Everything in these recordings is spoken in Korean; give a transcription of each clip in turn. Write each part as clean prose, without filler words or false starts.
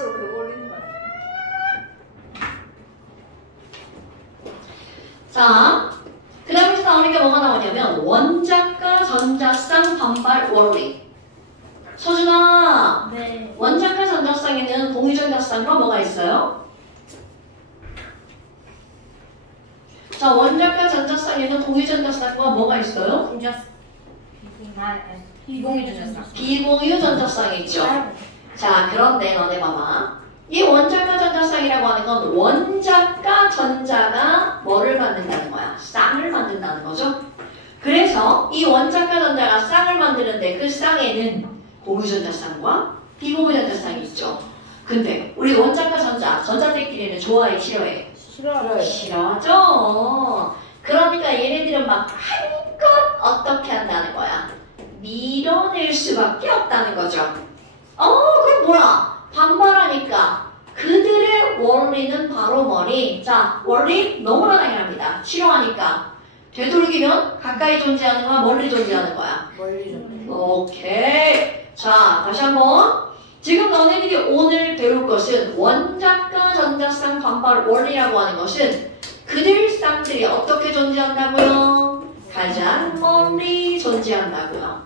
갈수록 그거 올리는 거 아니에요? 자, 그 다음에 나오는 게 뭐가 나오냐면 원작과 전자쌍 반발 원리. 서준아, 네. 원작과 전자쌍에는 공유전자쌍과 뭐가 있어요? 자, 원작과 전자쌍에는 공유전자쌍과 뭐가 있어요? 비공유전자쌍. 비공유전자쌍이 있죠. 자, 그런데 너네 봐봐. 이 원작과 전자쌍이라고 하는 건 원작과 전자가 뭐를 만든다는 거야? 쌍을 만든다는 거죠. 그래서 이 원작과 전자가 쌍을 만드는데 그 쌍에는 공유전자쌍과 비공유전자쌍이 있죠. 근데 우리 원작과 전자들끼리는 좋아해, 싫어해? 싫어요. 싫어하죠. 그러니까 얘네들은 막 한껏 어떻게 한다는 거야? 밀어낼 수밖에 없다는 거죠. 그럼 뭐야? 반발하니까 그들의 원리는 바로 뭐니? 자, 원리 너무나 당연합니다. 싫어하니까 되도록이면 가까이 존재하는 거야? 멀리 존재하는 거야? 멀리 좀. 오케이. 자, 다시 한번. 지금 너네들이 오늘 배울 것은 원작과 전자쌍 반발 원리라고 하는 것은 그들 쌍들이 어떻게 존재한다고요? 가장 멀리 존재한다고요.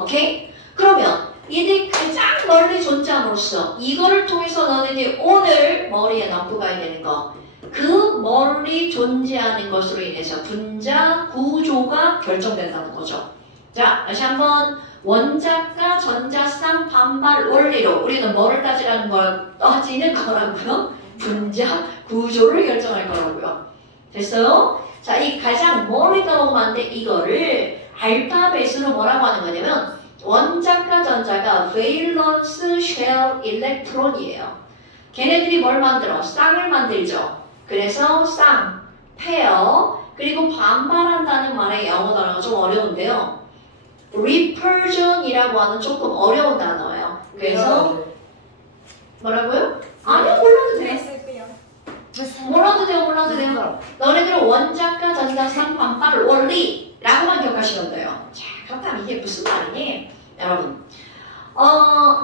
오케이? 그러면 이들이 가장 멀리 존재함으로써 이거를 통해서 너네들이 오늘 머리에 넣고 가야 되는 거, 그 멀리 존재하는 것으로 인해서 분자 구조가 결정된다는 거죠. 자, 다시 한번. 원작과 전자쌍 반발 원리로 우리는 뭐를 따지는 거라고요? 분자 구조를 결정할 거라고요. 됐어요? 자, 이 가장 멀리 떠오르면 안 돼. 이거를 알파벳으로 뭐라고 하는 거냐면 원작과 전자가 밸런스 쉘 일렉트론이에요. 걔네들이 뭘 만들어? 쌍을 만들죠. 그래서 쌍, 페어, 그리고 반발한다는 말의 영어 단어가 좀 어려운데요. repulsion이라고 하는 조금 어려운 단어예요. 그래서 뭐라고요? 아니요, 몰라도 돼요. 몰라도 돼요. 너네들은 원작과 전자쌍 반발 원리라고만 기억하시면 돼요. 자, 그렇다면 이게 무슨 말이니? 여러분,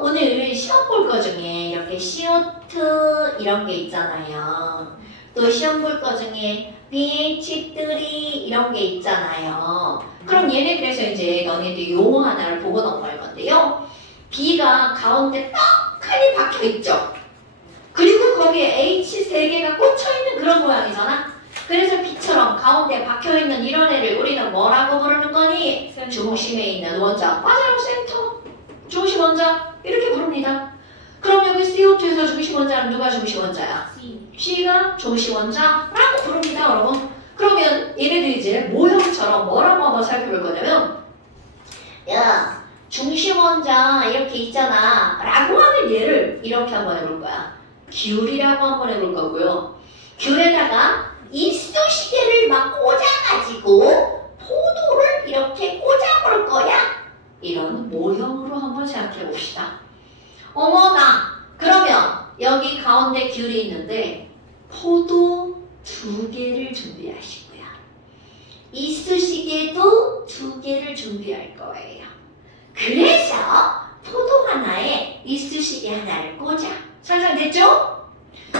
오늘 시험 볼 거 중에 이렇게 시오트 이런 게 있잖아요. 또 시험 볼 거 중에 BH3 이런 게 있잖아요. 그럼 얘네들에서 이제 너네들 용어 하나를 보고 넘어갈 건데요. B가 가운데 떡하니 박혀있죠. 그리고 거기에 H 3개가 꽂혀있는 그런 모양이잖아. 그래서 B처럼 가운데 박혀있는 이런 애를 우리는 뭐라고 부르는 거니? 센터. 중심에 있는 원자. 맞아요, 센터. 중심 원자. 이렇게 부릅니다. 그럼 여기 CO2에서 중심 원자는 누가 중심 원자야? C가 중심 원자라고 부릅니다, 여러분. 그러면 얘네들이 이제 모형처럼 뭐라고 한번 살펴볼 거냐면, 야, 중심 원자 이렇게 있잖아 라고 하는 예를 이렇게 한번 해볼 거야. 귤이라고 한번 해볼 거고요. 귤에다가 이쑤시개를 막 꽂아가지고 포도를 이렇게 꽂아볼 거야. 이런 모형으로 한번 생각해 봅시다. 어머나, 그러면 여기 가운데 귤이 있는데 포도 2개를 준비하시고요. 이쑤시개도 2개를 준비할 거예요. 그래서 포도 하나에 이쑤시개 하나를 꽂아. 상상됐죠?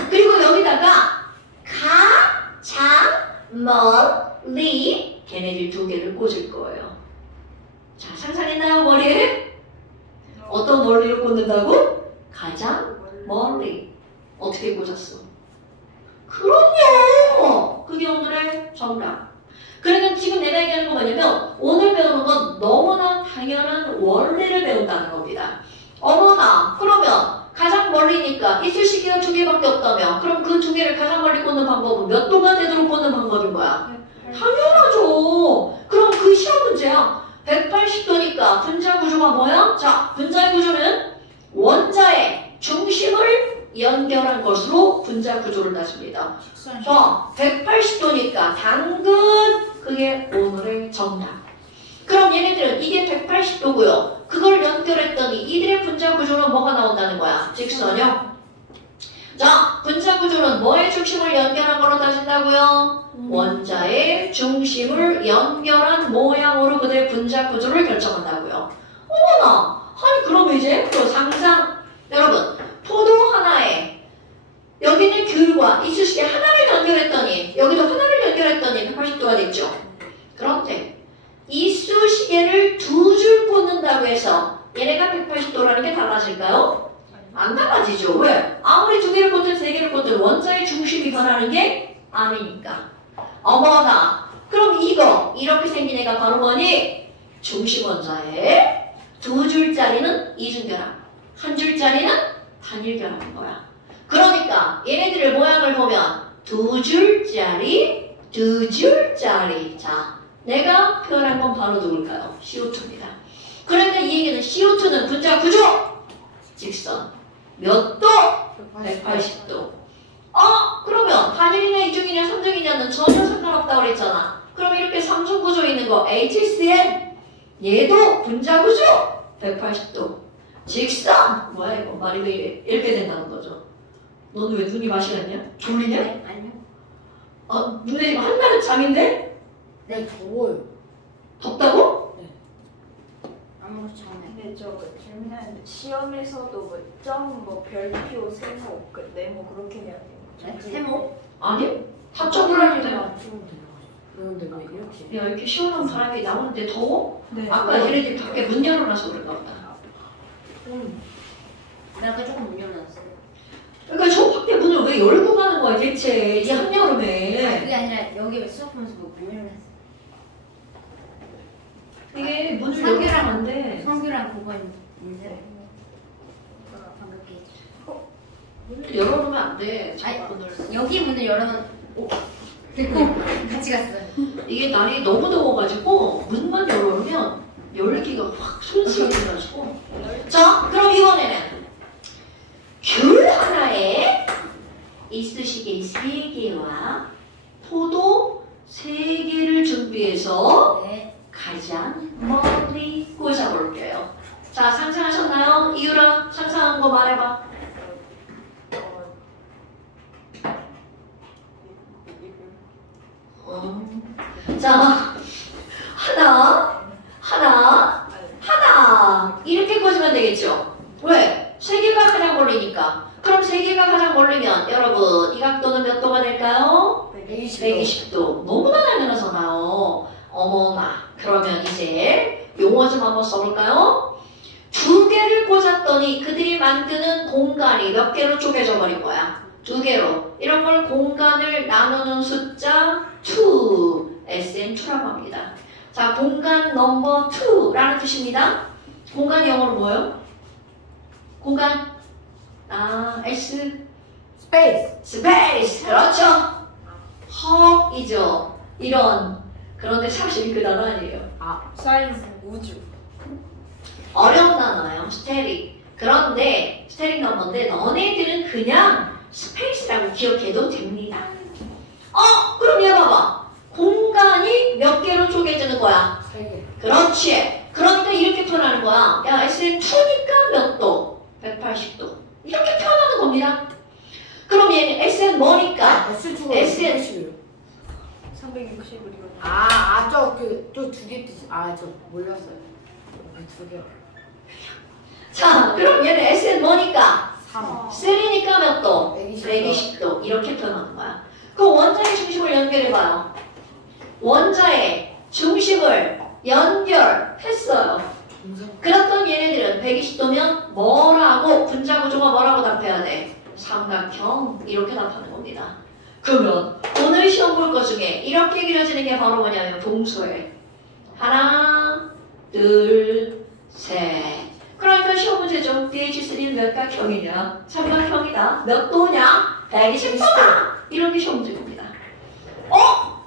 그리고 여기다가 가장 멀리 걔네들 2개를 꽂을 거예요. 자, 상상했나요, 머리에? 어떤 멀리를 꽂는다고? 가장 멀리. 어떻게 꽂았어? 그럼요! 그게 오늘의 정답. 그러니까 지금 내가 얘기하는 건 뭐냐면 오늘 배우는 건 너무나 당연한 원리를 배운다는 겁니다. 어머나, 그러면 가장 멀리니까 이쑤시개가 2개밖에 없다며. 그럼 그 2개를 가장 멀리 꽂는 방법은 몇 도가 되도록 꽂는 방법인 거야? 당연하죠. 그럼 그 시험 문제야. 180도니까 분자 구조가 뭐야? 자, 분자의 구조는 원자의 중심을 연결한 것으로 분자 구조를 따집니다. 자, 180도니까 당근 그게 오늘의 정답. 그럼 얘네들은 이게 180도고요. 그걸 연결했더니 이들의 분자 구조는 뭐가 나온다는 거야? 직선형. 자, 분자 구조는 뭐의 중심을 연결한 걸로 따진다고요? 원자의 중심을 연결한 모양으로 그들의 분자 구조를 결정한다고요. 어머나! 아니 그럼 이제 또 상상. 여러분, 포도 그렇죠? 얘네가 180도라는 게 달라질까요? 안 달라지죠. 왜? 아무리 두 개를 꽂든 세 개를 꽂든 원자의 중심이 변하는 게 아니니까. 어머나. 그럼 이거 이렇게 생긴 애가 바로 뭐니? 중심 원자에 두 줄짜리는 이중결합, 한 줄짜리는 단일결합인 거야. 그러니까 얘네들의 모양을 보면 두 줄짜리, 두 줄짜리. 자, 내가 표현한 건 바로 누굴까요? CO2입니다. 그러니까 이 얘기는 CO2는 분자 구조 직선 몇 도? 180도. 그러면 단일이냐 이중이냐 삼중이냐는 전혀 상관없다고 그랬잖아. 그럼 이렇게 삼중 구조 있는 거 HCl 얘도 분자 구조 180도 직선. 뭐야 이거 말이 왜 이렇게 된다는 거죠? 너는 왜 눈이 마시겠냐? 졸리냐? 네, 아니요. 눈에 지금 한가득 잠인데? 네, 더워요. 덥다고? 아무렇지 않아요. 근데 저 질문하는데 시험에서도 뭐 별표, 세모, 네모 그렇게 해야 돼요. 네? 세모? 아니 다 점으라니까. 그런데 왜 이렇게? 야 이렇게 시원한 바람이 나오는데 더워? 네. 아까 얘네들이 밖에 문 열어놔서 그런가 보다. 내가 아까 조금 문 열어놨어요. 그러니까 저 밖에 문을 왜 열고 가는 거야 대체 이 아니, 한여름에. 그게 아니라 여기 수업하면서 문 열어놨어요. 이게 문을 성규랑- 열고 가면 안 돼. 성규랑 그거 인쇄를 방금 게 문을 열어놓으면 안 돼. 아니, 저 문을. 여기 문을 열어놓은 같이 갔어요. 이게 날이 너무 더워가지고 문만 열어놓으면 열기가 확 손실돼가지고. 자 그럼 이번에는 귤 하나에 이쑤시개 3개와 포도 3개를 준비해서 네. 가장 멀리 꽂아볼게요. 자 상상하셨나요? 이유랑 상상한 거 말해봐. 자 하나 이렇게 꽂으면 되겠죠? 왜? 3개가 가장 멀리니까. 그럼 3개가 가장 멀리면 여러분 이 각도는 몇 도가 될까요? 120도. 너무나 당연하잖아요. 어머나. 그러면 이제 용어 좀 한번 써볼까요? 2개를 꽂았더니 그들이 만드는 공간이 몇 개로 쪼개져 버린 거야? 2개로. 이런 걸 공간을 나누는 숫자 2, SN2라고 합니다. 자, 공간 넘버 2라는 뜻입니다. 공간 영어로 뭐예요? 공간 S 스페이스. 스페이스. 그렇죠. 헉이죠. 이런. 그런데 사실 그 단어 아니에요. 사이즈 우주. 어려운 단어예요. 스테릭. 그런데 스테릭 넘버인데 너네들은 그냥 스페이스라고 기억해도 됩니다. 그럼 얘 봐봐. 공간이 몇 개로 쪼개지는 거야? 3개. 그렇지. 그러니까 이렇게 표현하는 거야. 야, SN2니까 몇 도? 180도. 이렇게 표현하는 겁니다. 그럼 얘는 SN 뭐니까? S2가 SN. 180이에요. 360으로. 저 두 개 뜻이. 저 몰랐어요. 두 개. 자, 그럼 얘는 SN 뭐니까? 3. 3니까 몇 도? 120도. 120도. 이렇게 표현하는 거야. 그 원자의 중심을 연결해봐요. 원자의 중심을 연결했어요. 그랬던 얘네들은 120도면 뭐라고, 분자 구조가 뭐라고 답해야 돼? 삼각형. 이렇게 답하는 겁니다. 그러면 오늘 시험 볼 것 중에 이렇게 그려지는 게 바로 뭐냐면 동소에 하나, 둘, 셋. 그러니까 시험 문제 중 DH3는 몇 각형이냐? 삼각형이다. 몇 도냐? 120도다. 이런 게 시험 문제입니다.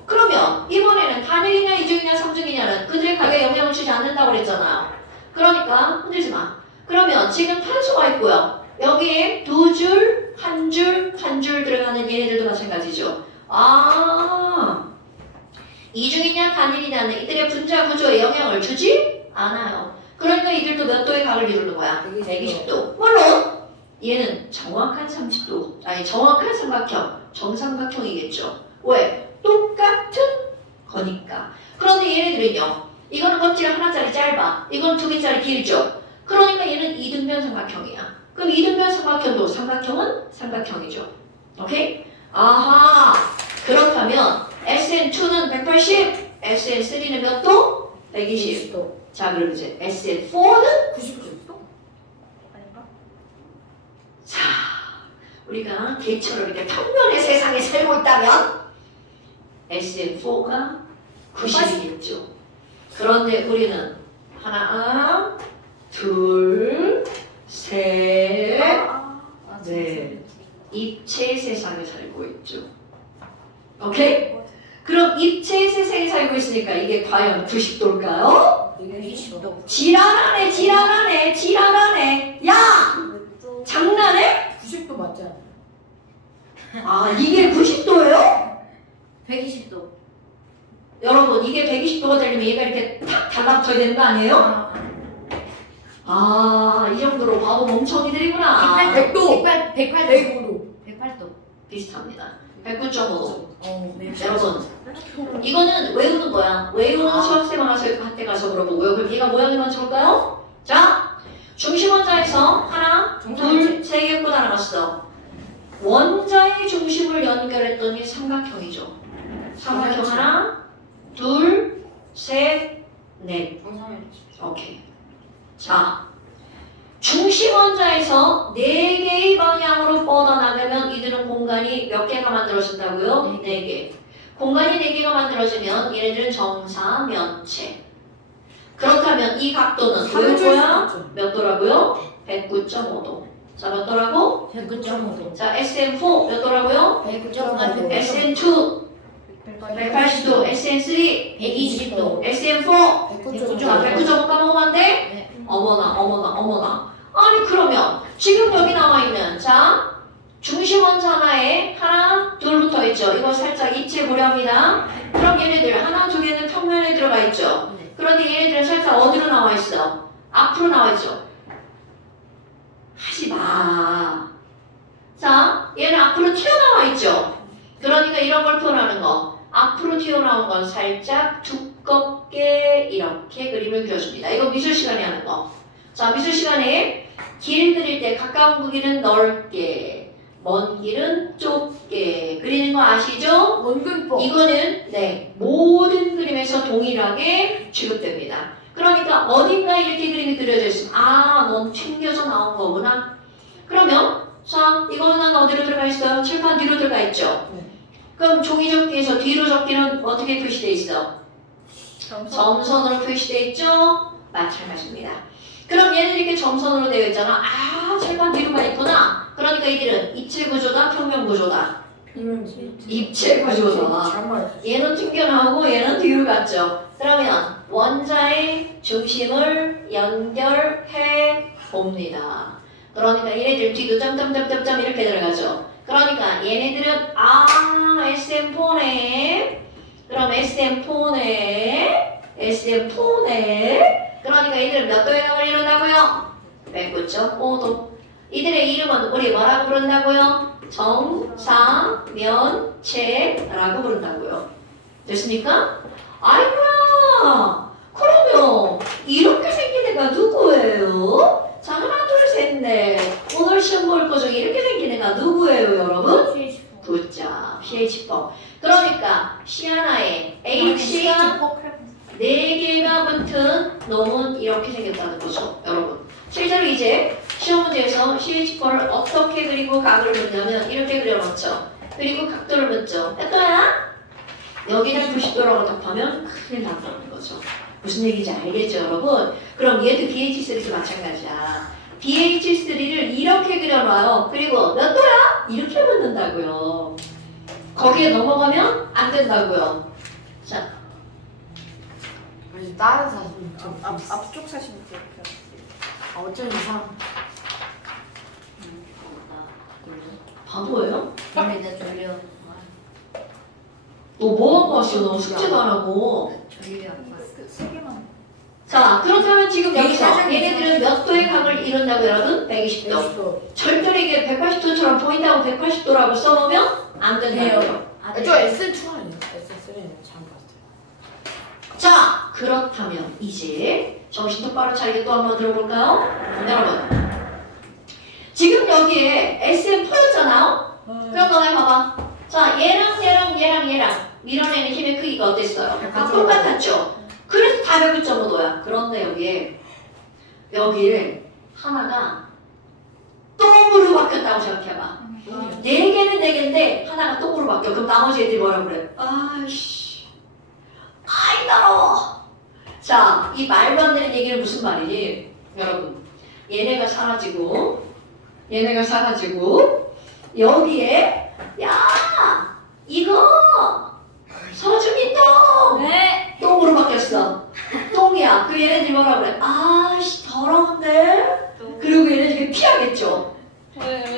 그러면 이번에는 단일이냐 이중이냐 삼중이냐는 그들의 가격에 영향을 주지 않는다고 그랬잖아요. 그러니까 흔들지 마. 그러면 지금 탄소가 있고요. 여기에 두 줄, 한 줄, 한 줄 들어가는 얘네들도 마찬가지죠. 이중이냐 단일이냐는 이들의 분자 구조에 영향을 주지 않아요. 그러니까 이들도 몇 도의 각을 이루는 거야? 120도. 물론 얘는 정확한 30도, 아니 정확한 삼각형, 정삼각형이겠죠. 왜? 똑같은 거니까. 그런데 얘네들은요. 이거는 껍질 하나짜리 짧아. 이건 2개짜리 길죠. 그러니까 얘는 이등변 삼각형이야. 그럼 이등변 삼각형도 삼각형은 삼각형이죠. 오케이? 아하. 그렇다면 SN2는 180, SN3는 몇 도? 120. 120도. 자, 그럼 이제 SM4는 99도? 아닌가? 자, 우리가 개처럼 이렇게 평면의 세상에 살고 있다면 SM4가 90이겠죠. 그런데 우리는 하나, 둘, 셋, 네. 입체 세상에 살고 있죠. 오케이? 그럼 입체 세상에 살고 있으니까 이게 과연 90도일까요? 120도. 지랄하네, 지랄하네, 지랄하네. 야! 장난해? 90도 맞지 않아요? 아, 이게 90도예요? 120도. 여러분, 이게 120도가 되려면 얘가 이렇게 탁 달라붙어야 되는 거 아니에요? 아, 이 정도로 바보 멍청이들이구나. 100도. 108도. 105도. 108도. 비슷합니다. 109.5도. 네. 여러분, 이거는 외우는 거야. 외우는 수학생활 한테 가서 물어보고요. 그럼 얘가 모양이 먼저 볼까요? 자, 중심 원자에서 하나, 둘, 세 개 꽂아 나갔어. 원자의 중심을 연결했더니 삼각형이죠. 삼각형 하나, 둘, 셋, 넷. 오케이. 자, 중심 원자에서 4개의 방향으로 뻗어나가면 이들은 공간이 몇 개가 만들어진다고요? 4개. 공간이 4개가 만들어지면 얘네들은 정사면체. 그렇다면 이 각도는 몇 도야? 몇 도라고요? 109.5도. 자, 몇 도라고? 109.5도. 자, SM4 몇 도라고요? 109.5도. SM2 180도, SM3 120도. SM4 109.5도. 자, 109.5 까먹으면 안 돼? 네. 어머나. 아니, 그러면 지금 여기 나와 있는 자, 중심 원자 하나에 하나, 둘 붙어 있죠. 이거 살짝 입체 보렵니다. 그럼 얘네들 하나, 두 개는 평면에 들어가 있죠. 네. 그런데 얘네들은 살짝 어디로 나와 있어? 앞으로 나와 있죠. 하지 마. 자, 얘는 앞으로 튀어나와 있죠. 그러니까 이런 걸 표현하는 거. 앞으로 튀어나온 건 살짝 두껍게 이렇게 그림을 그려줍니다. 이거 미술 시간에 하는 거. 자, 미술 시간에 길 그릴 때 가까운 길은 넓게, 먼 길은 좁게 그리는 거 아시죠? 원근법. 이거는 네, 모든 그림에서 동일하게 취급됩니다. 그러니까 어딘가 이렇게 그림이 그려져 있으면 아, 넌 튕겨서 나온 거구나. 그러면 자, 이거는 어디로 들어가 있어요? 칠판 뒤로 들어가 있죠? 네. 그럼 종이 접기에서 뒤로 접기는 어떻게 표시돼 있어? 점선으로 표시돼 있죠? 마찬가지입니다. 그럼 얘는 이렇게 점선으로 되어 있잖아. 아, 칠판 뒤로 가 있구나. 그러니까 이들은 입체 구조다, 평면 구조다. 입체 구조다. 잘 말했어. 얘는 튕겨나오고 얘는 뒤로 갔죠. 그러면 원자의 중심을 연결해 봅니다. 그러니까 얘네들 뒤도 점점점점점 이렇게 들어가죠. 그러니까 얘네들은 아, SM4네. 그럼 SM4네. SM4네. 그러니까 이들은 몇 도의 각을 이룬다고요? 109.5도. 이들의 이름은 우리 뭐라고 부른다고요? 정사면체라고 부른다고요. 됐습니까? 아이고야. 그러면 이렇게 생긴 애가 누구예요? 자, 하나, 둘, 셋, 넷. 오늘 시험 볼 거 중에 이렇게 생긴 애가 누구예요, 여러분? 굿자, pH4. 그러니까 C 하나에 H가 4개가 붙은 놈은 이렇게 생겼다는 거죠, 여러분. 실제로 이제 시험 문제에서 CH4를 어떻게 그리고 각을 묻냐면 이렇게 그려놓죠. 그리고 각도를 묻죠. 됐더야? 여기는 90도라고 답하면 큰일 난다는 거죠. 무슨 얘기인지 알겠죠, 여러분? 그럼 얘도 BH3도 마찬가지야. BH3를 이렇게 그려놔요. 그리고 몇 도야? 이렇게 묻는다고요. 거기에 넘어가면 안 된다고요. 자, 그래서 다른 사진 앞쪽 사진 이렇게. 어쩐 이상. 바보예요? 졸리네 졸려. 너 뭐 하고 왔어? 너 숙제도 안 하고. 졸려. 세 개만. 자, 그렇다면 지금 여기서 사진 얘네들은 몇 도의 각을 이룬다고 여러분? 120도. 120도. 절대로 이게 180도처럼 보인다고 180도라고 써놓으면 안 된다고요. 저 S2 아니에요? S3는 잘못 봤어요. 자, 그렇다면 이제 정신 똑바로 차리게 또 한번 들어볼까요? 여러분, 지금 여기에 SM4였잖아요? 그럼 너네 봐봐. 자, 얘랑 밀어내는 힘의 크기가 어땠어요? 다 똑같았죠? 그래서 다 106.5도야. 그런데 여기를 하나가 똥으로 바뀌었다고 생각해봐. 네 개는 네 개인데 하나가 똥으로 바뀌어. 그럼 나머지 애들이 뭐라고 그래? 아이씨, 아이 더러워. 자, 이 말도 안 되는 얘기는 무슨 말이니? 여러분, 얘네가 사라지고 여기에 야 이거 서준이 똥! 네. 똥으로 바뀌었어. 똥이야. 그 얘네들이 뭐라 그래? 아씨 더러운데? 그리고 얘네들이 피하겠죠.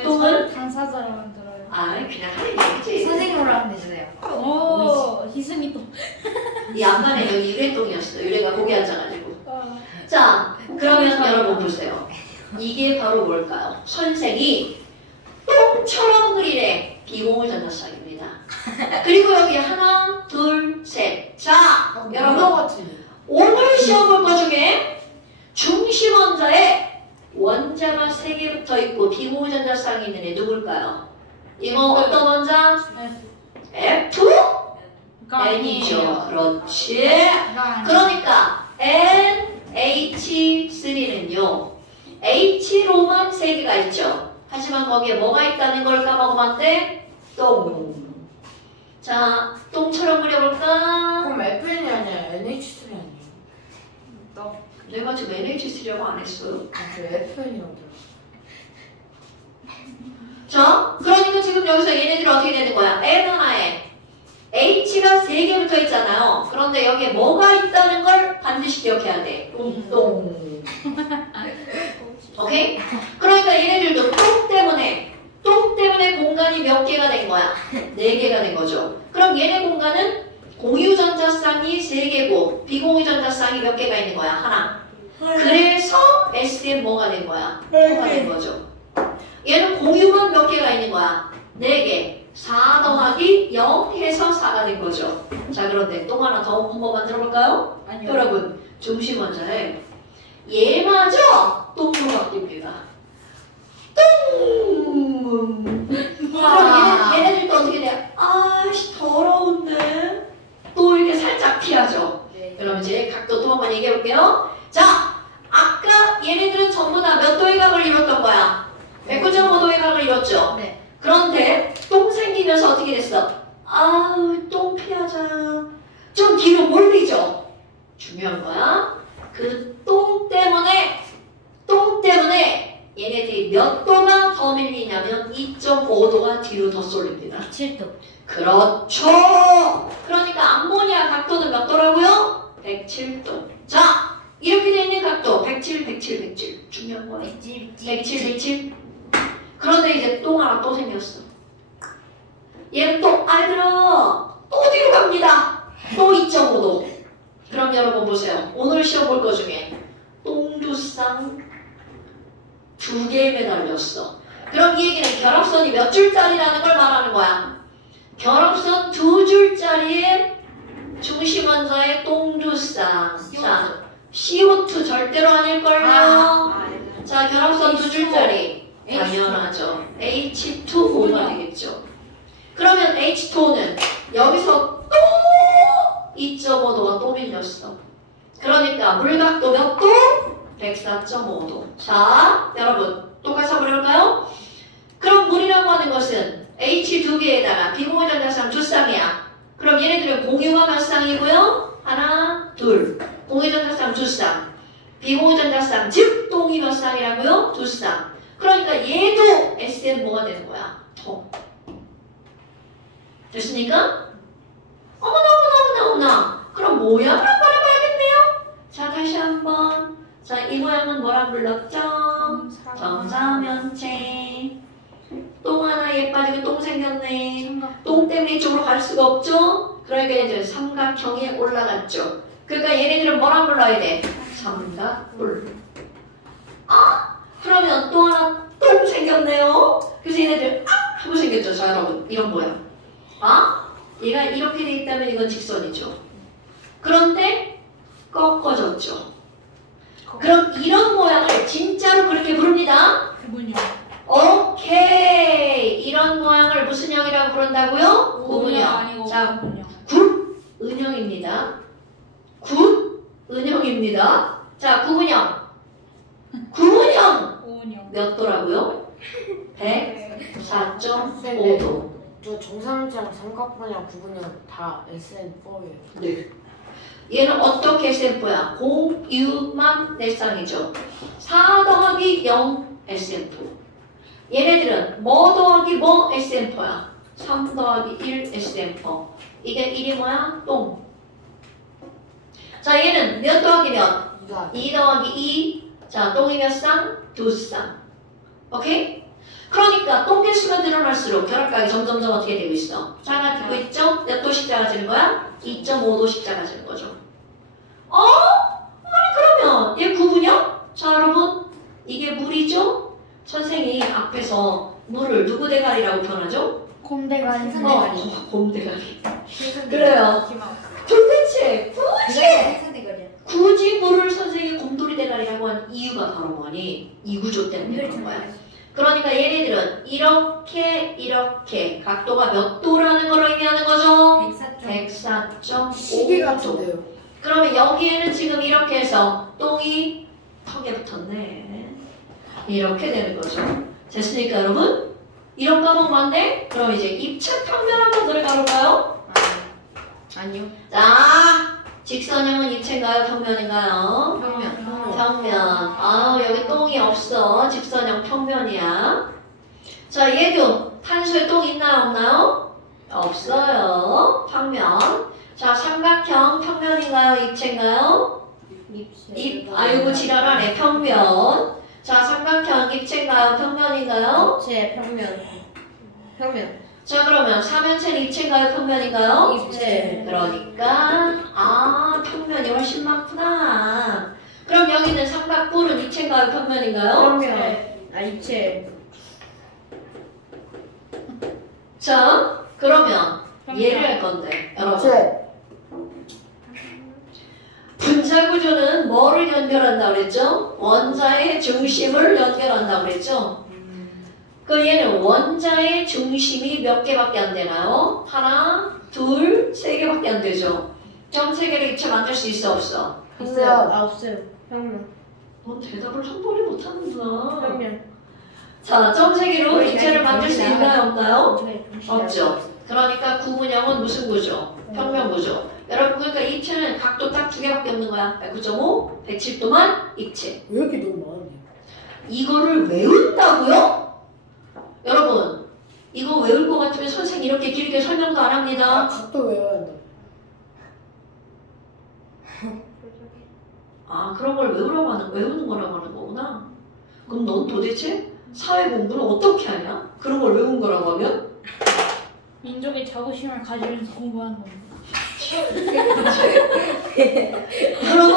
똥은? 당사자로 만들어요. 아 그냥 하는 얘기지. 선생님으로 하면 되잖아요. 오, 희승이 또. 이 앞만에 여기 유래똥이었어. 유래가 거기 앉아가지고. 자 그러면 여러분 보세요. 이게 바로 뭘까요? 선생이 똥처럼 그리래. 비공유 전자쌍입니다. 그리고 여기 하나, 둘, 셋. 자, 여러분 오늘 시험 볼 거 중에 중심 원자에 원자가 3개 붙어 있고 비공유 전자쌍이 있는 애 누굴까요? 이거 어떤 원자? F? N이죠. 그렇지. 그러니까 NH3는요. H로만 3개가 있죠. 하지만 거기에 뭐가 있다는 걸 까먹으면 똥. 자, 똥처럼 그려볼까? 그럼 FN이 아니야, NH3 아니에요? 내가 지금 NH3라고 안 했어. 저 FN이라고 들었어. 자, 그러니까 지금 여기서 얘네들이 어떻게 되는 거야? N 하나에 H가 3개 붙어 있잖아요. 그런데 여기에 뭐가 있다는 걸 반드시 기억해야 돼. 똥. 오케이? 그러니까 얘네들도 똥 때문에 공간이 몇 개가 된 거야? 4개가 된 거죠. 그럼 얘네 공간은 공유전자쌍이 3개고 비공유전자쌍이 몇 개가 있는 거야? 하나. 그래서 SM 뭐가 된 거야? 4가 된 거죠. 얘는 공유만 몇 개가 있는 거야? 4개. 4 더하기 0 해서 4가 된 거죠. 자, 그런데 똥 하나 더 한번 만들어 볼까요? 아니요. 여러분, 중심 원자에 얘마저 똥으로 바뀝니다. 똥! 그럼 얘네들도 어떻게 돼요? 아씨, 더러운데? 또 이렇게 살짝 피하죠. 그럼 이제 각도 또 한번 얘기해 볼게요. 자, 아까 얘네들은 전부 다 몇 도의 각을 이뤘던 거야? 109.5도의 각을 이뤘죠? 네. 그런데 똥 생기면서 어떻게 됐어? 아우, 똥 피하자. 좀 뒤로 몰리죠? 중요한 거야. 그 똥 때문에 얘네들이 몇 도가 더 밀리냐면 2.5도가 뒤로 더 쏠립니다. 7도. 그렇죠. 그러니까 암모니아 각도는 몇 도라고요? 107도. 자, 이렇게 돼 있는 각도 107. 중요한 거예요. 107. 그런데 이제 똥 하나 또 생겼어. 얘는 또 아이들아 또 뒤로 갑니다. 또 2.5도. 그럼 여러분 보세요. 오늘 시험 볼 거 중에 똥두쌍 2개에 매달렸어. 그럼 이 얘기는 결합선이 몇 줄짜리라는 걸 말하는 거야. 결합선 2줄짜리의 중심 원자의 똥두쌍. 자, CO2 절대로 아닐걸요. 자, 결합선 2줄짜리. 당연하죠. H2O가 되겠죠. 그러면 H2O는 여기서 또 2.5도가 또 밀렸어. 그러니까 물각도 몇 도? 104.5도. 자, 여러분 똑같이 한번 해볼까요? 그럼 물이라고 하는 것은 H 2개에다가 비공유전자쌍 2쌍이야. 그럼 얘네들은 공유가 몇 쌍이고요? 하나, 둘. 공유전자쌍 2쌍. 비공유전자쌍 즉 똥이 몇 쌍이라고요? 2쌍. 그러니까 얘도 SM 뭐가 되는 거야? 더. 됐습니까? 어머나. 그럼 모양을 한번 해봐야겠네요. 자, 다시 한번. 자, 이 모양은 뭐라 불렀죠? 정사면체. 똥 하나에 빠지고 똥 생겼네. 똥 때문에 이쪽으로 갈 수가 없죠? 그러니까 이제 삼각형에 올라갔죠. 그러니까 얘네들은 뭐라 불러야 돼? 삼각뿔. 아, 그러면 또 하나 똥 생겼네요. 그래서 얘네들 하고 생겼죠. 자, 여러분 이런 모양. 얘가 이렇게 돼 있다면 이건 직선이죠. 그런데 꺾어졌죠. 그럼 이런 모양을 진짜로 그렇게 부릅니다. 구분형. 오케이. 이런 모양을 무슨 형이라고 부른다고요? 구분형. 아니고 자, 구분형. 굿은형입니다. 5년. 몇 도라고요? 104.5도. 저 정삼이랑 삼각분이랑 구분이랑 다 SN4예요. 네. 얘는 어떻게 SNF야? 공유만 넷상이죠. 4 더하기 0 SNF. 얘네들은 뭐 더하기 뭐 SNF야? 3 더하기 1 SNF. 이게 1이 뭐야? 똥. 자, 얘는 몇 더하기 몇? 2 더하기 2. 자, 똥이 몇 쌍? 2쌍. 오케이? 그러니까 똥 개수가 늘어날수록 결합각이 점점점 어떻게 되고 있어? 작아지고 있죠? 몇 도씩 작아지는 거야? 2.5도씩 작아지는 거죠. 아니 그러면 얘 구분이야? 자 여러분 이게 물이죠? 선생이 앞에서 물을 누구 대가리라고 표현하죠? 곰대가리. 곰대가리. 그래요. 도대체 굳이 물을 선생이 곰돌이 대가리라고 한 이유가 바로 뭐니? 이 구조 때문에 그런 거야. 그러니까 얘네들은 이렇게 각도가 몇 도라는 걸 의미하는 거죠? 104.5도. 시계 같은데요. 그러면 여기에는 지금 이렇게 해서 똥이 턱에 붙었네. 이렇게 되는 거죠. 됐으니까 여러분? 이런 과목 맞네? 그럼 이제 입체 평면 한번 들어가볼까요? 아니요. 자, 직선형은 입체인가요? 평면인가요? 평면. 아, 여기 똥이 없어. 직선형 평면이야. 자, 얘도 탄소에 똥 있나요? 없나요? 없어요. 평면. 자, 삼각형 평면인가요? 입체인가요? 아이고 지랄하네. 평면. 자, 삼각형 입체인가요? 평면인가요? 입체 평면. 자, 그러면 삼연체는 입체인가요? 평면인가요? 입체. 그러니까 평면이 훨씬 많구나. 그럼 여기 있는 삼각뿔은 입체인가요? 평면인가요? 입체. 자, 그러면 얘를 할 건데 여러분 분자 구조는 뭐를 연결한다고 그랬죠? 원자의 중심을 연결한다고 그랬죠? 그 얘는 원자의 중심이 몇 개밖에 안 되나요? 하나, 둘, 세 개밖에 안 되죠? 점 세 개를 입체 만들 수 있어 없어? 없어요. 평면. 넌 대답을 한 번에 못하는구나. 평면. 자, 점 세 개로 입체를 만들 수 있나요? 없나요? 없죠. 없죠. 그러니까 구분형은 무슨 구조? 평면 구조. 여러분 그러니까 입체는 각도 딱 두 개밖에 없는 거야. 109.5, 107도만 입체. 왜 이렇게 너무 많은데? 이거를 외운다고요? 여러분 이거 외울 것 같으면 선생님 이렇게 길게 설명도 안 합니다. 각도 외워야 한다. 그런 걸 외우는 거라고 하는 거구나. 그럼 넌 도대체 사회 공부를 어떻게 하냐? 그런 걸 외운 거라고 하면? 민족의 자부심을 가지면서 공부하는 겁니다. 여러분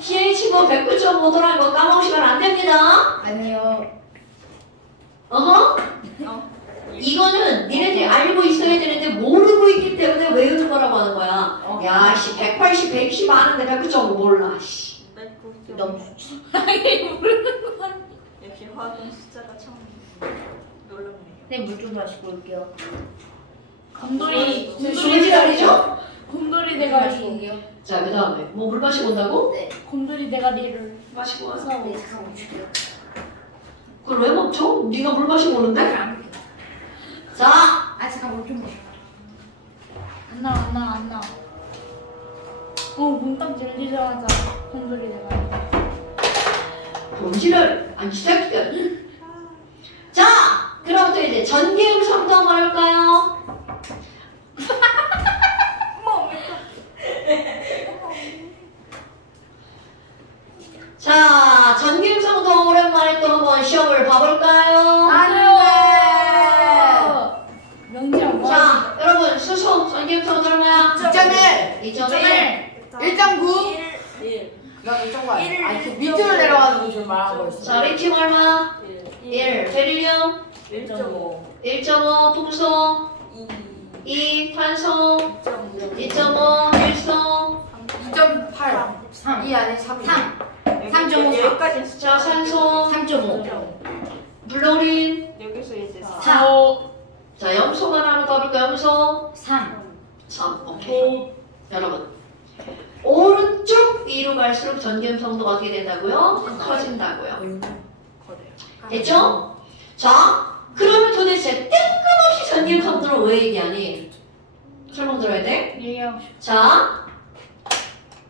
pH 뭐 109.5도라는 거 까먹으시면 안 됩니다. 아니요. 어허? 이거는 니네들이 알고 있어야 되는데 모르고 있기 때문에 외우는 거라고 하는 거야. 야, 씨, 180, 120 아는데 109.5 몰라, 씨. 너무 역시 화학은 숫자가 참 놀랍네요. 네, 물 좀 마시고 올게요. 곰돌이 소리지랄이죠? 곰돌이 마시고 대가리 올게요. 자, 그 다음에 뭐 물 마시고 온다고? 네. 곰돌이 대가리를 마시고 와서. 써서 네, 잠깐 멈출게요. 그걸 왜 멈춰? 네가 물 마시고 오는데? 자, 잠깐 물 좀 마셔. 안 나. 문딱 질리자마자 곰돌이 대가리. 본질을 안 시작이거든. 자, 그럼 또 이제 전기음성도 한번 해볼까요? 자, 전기음성도 오랜만에 또 한번 시험을 봐볼까요? 명지랑 자, 여러분 수소 전기음성도 얼마야? 2.1! 2.1. 1.9! 나 1.9 아니야. 아니, 그 밑으로 내려가는 거 좀 말한 거였어. 자, 리튬 얼마? 1. 베릴륨 1.5 1.5. 풍소 2. 탄소 2.5. 일소 2.8. 3. 이 안에 3. 3.5. 여기까지 자, 산소 3.5. 블로린 여기서 이제 4. 자, 염소만 하나 더 볼까요? 염소 3. 3. 오케이. 여러분 오른쪽 위로 갈수록 전기음성도가 어떻게 된다고요? 커진다고요. 됐죠? 자, 그러면 도대체 뜬금없이 전기를 강도를 왜 얘기하니? 설명 들어야 돼? 얘기하고 싶어. 자,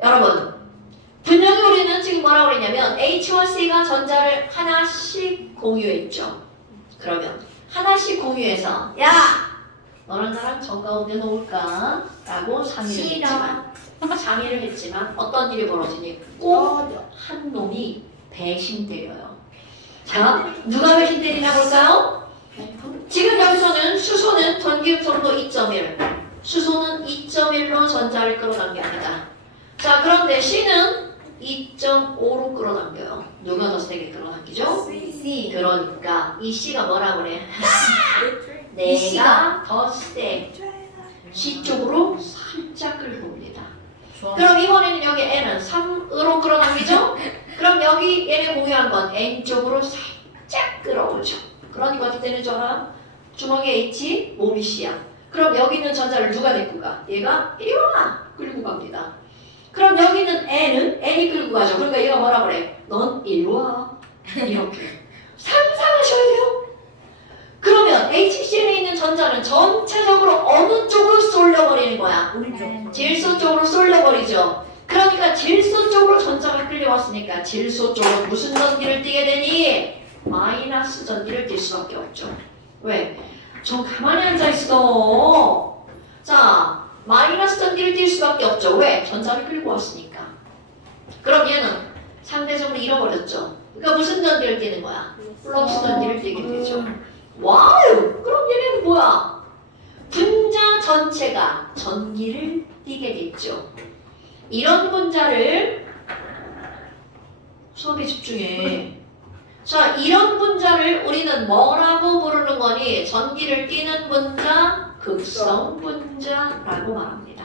여러분. 분명히 우리는 지금 뭐라고 그랬냐면 H와 C가 전자를 하나씩 공유했죠. 그러면 하나씩 공유해서 야! 너랑 나랑 정 가운데 놓을까? 라고 상의를 했지만 어떤 일이 벌어지니 꼭 한 놈이 배신 때려요. 자, 누가 배신 때리나 볼까요? 지금 여기서는 수소는 전기음속도 2.1, 수소는 2.1로 전자를 끌어당깁니다. 자, 그런데 C는 2.5로 끌어당겨요. 누가 더 세게 끌어당기죠? C. 그러니까 이 C가 뭐라 그래? 이 C가 내가 더 세. C 쪽으로 살짝 끌고 옵니다. 좋아. 그럼 이번에는 여기 N은 3으로 끌어당기죠? 그럼 여기 얘네 공유한 건 N 쪽으로 살짝 끌어오죠. 그러니까 어떻게 되는 줄 알아? 주먹에 H, 몸이 C야. 그럼 여기 있는 전자를 누가 데리고 가? 얘가 이리 와! 끌고 갑니다. 그럼 여기 있는 N이 끌고 가죠. 그러니까 얘가 뭐라 그래? 넌 이리 와. 이렇게. 상상하셔야 돼요. 그러면 HCl에 있는 전자는 전체적으로 어느 쪽으로 쏠려버리는 거야? 오른쪽. 질소 쪽으로 쏠려버리죠. 그러니까 질소 쪽으로 전자가 끌려왔으니까 질소 쪽으로 무슨 전기를 띠게 되니? 마이너스 전기를 띌 수밖에 없죠. 왜? 좀 가만히 앉아있어. 자, 마이너스 전기를 띌 수밖에 없죠. 왜? 전자를 끌고 왔으니까. 그럼 얘는 상대적으로 잃어버렸죠. 그러니까 무슨 전기를 띠는 거야? 플럭스 전기를 띠게 되죠. 와우! 그럼 얘네는 뭐야? 분자 전체가 전기를 띠게 됐죠. 이런 분자를 수업에 집중해. 자, 이런 분자를 우리는 뭐라고 부르는 거니? 전기를 띠는 분자, 극성 분자라고 말합니다.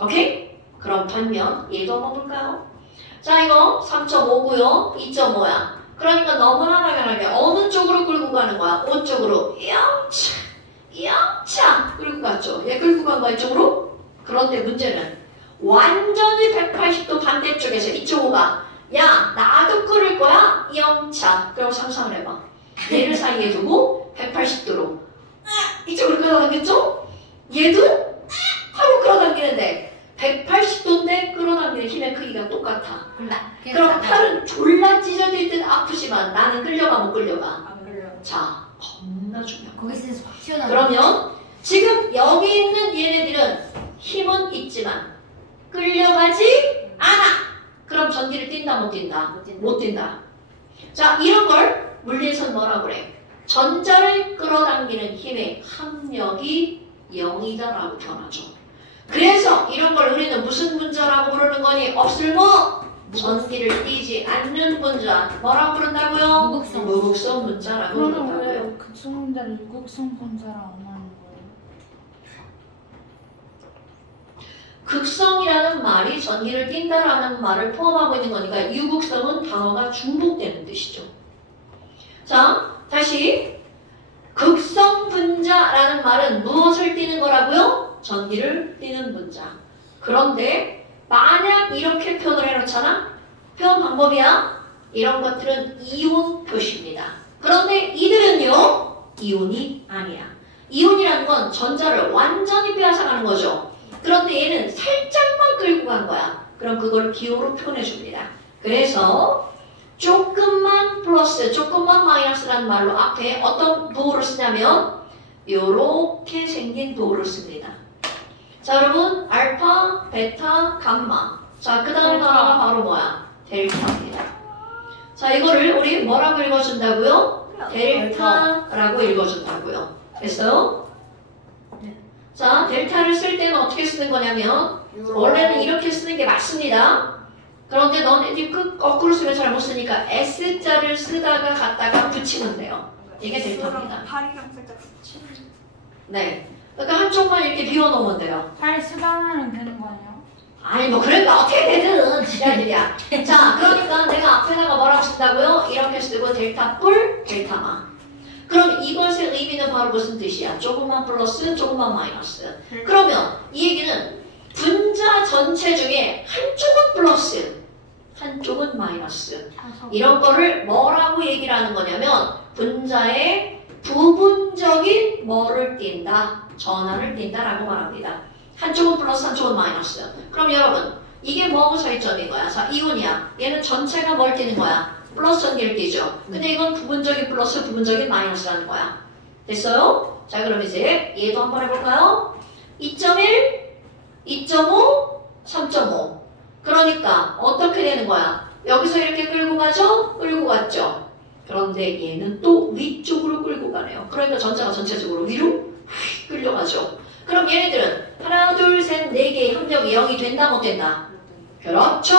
오케이? 그럼 반면 얘도 한번 볼까요? 자, 이거 3.5고요. 2.5야. 그러니까 너무나 당연하게 어느 쪽으로 끌고 가는 거야? O 쪽으로. 영차 끌고 갔죠. 얘 끌고 간 거야, 이쪽으로? 그런데 문제는 완전히 180도 반대쪽에서 이쪽으로 가. 야, 나도 끌을 거야? 영차. 그럼 상상을 해봐. 얘를 사이에 두고 180도로 이쪽으로 끌어당겼죠? 얘도 하고 끌어당기는데 180도인데 끌어당기는 힘의 크기가 똑같아. 그럼 팔은 졸라 찢어질 듯 아프지만 나는 끌려가 못 끌려가? 안 걸려. 자, 겁나 중요한 거야. 거기서 확 튀어나와. 그러면 지금 여기 있는 얘네들은 힘은 있지만 끌려가지 않아. 그럼 전기를 띈다 못 띈다? 못 띈다. 자, 이런 걸 물리에서는 뭐라고 그래? 전자를 끌어당기는 힘의 합력이 0이다라고 표현하죠. 그래서 이런 걸 우리는 무슨 분자라고 부르는 거니? 없을모? 전기를 띠지 않는 분자. 뭐라고 부른다고요? 무극성. 무극성 분자라고 그러면 부른다고요. 왜 극성 분자를 유극성 분자랑 안 하는 거예요? 극성이라는 말이 전기를 띈다라는 말을 포함하고 있는 거니까 유극성은 단어가 중복되는 뜻이죠. 자, 다시 극성 분자라는 말은 무엇을 띠는 거라고요? 전기를 띠는 분자. 그런데 만약 이렇게 표현을 해놓잖아? 표현 방법이야. 이런 것들은 이온 표시입니다. 그런데 이들은요, 이온이 아니야. 이온이라는 건 전자를 완전히 빼앗아가는 거죠. 그런데 얘는 살짝만 끌고 간 거야. 그럼 그걸 기호로 표현해 줍니다. 그래서 조금만 플러스, 조금만 마이너스라는 말로 앞에 어떤 도어를 쓰냐면 요렇게 생긴 도어를 씁니다. 자, 여러분, 알파, 베타, 감마. 자, 그 다음 단어가 바로 뭐야? 델타입니다. 자, 이거를 우리 뭐라고 읽어준다고요? 델타라고 읽어준다고요. 됐어요? 자, 델타를 쓸 때는 어떻게 쓰는 거냐면 원래는 이렇게 쓰는 게 맞습니다. 그런데 너네들이 거꾸로 쓰면 잘 못 쓰니까 S자를 쓰다가 갖다가 붙이면 돼요. 이게 델타입니다. 팔이랑 살짝 붙이는. 네. 그러니까 한쪽만 이렇게 비워놓으면 돼요. 팔 쓰다하면 되는 거 아니에요? 아니 뭐 그러니까 어떻게 되든 지랄들이야. 자, 그러니까 내가 앞에다가 뭐라고 쓴다고요? 이렇게 쓰고 델타 뿔, 델타 마. 그럼 이것의 의미는 바로 무슨 뜻이야? 조금만 플러스, 조금만 마이너스. 그러면 이 얘기는 분자 전체 중에 한쪽은 플러스, 한쪽은 마이너스. 이런 거를 뭐라고 얘기를 하는 거냐? 뭐냐면 분자의 부분적인 뭐를 띈다? 전환을 띈다라고 말합니다. 한쪽은 플러스 한쪽은 마이너스. 그럼 여러분 이게 뭐하고 차이점인 거야? 자, 이온이야. 얘는 전체가 뭘 띄는 거야? 플러스 전기를 띄죠. 근데 이건 부분적인 플러스 부분적인 마이너스라는 거야. 됐어요? 자, 그럼 이제 얘도 한번 해볼까요? 2.1, 2.5, 3.5. 그러니까 어떻게 되는 거야? 여기서 이렇게 끌고 가죠? 끌고 갔죠? 그런데 얘는 또 위쪽으로 끌고 가네요. 그러니까 전자가 전체적으로 위로 휙 끌려가죠. 그럼 얘네들은 하나, 둘, 셋, 네 개의 합력이 0이 된다, 못 된다? 그렇죠!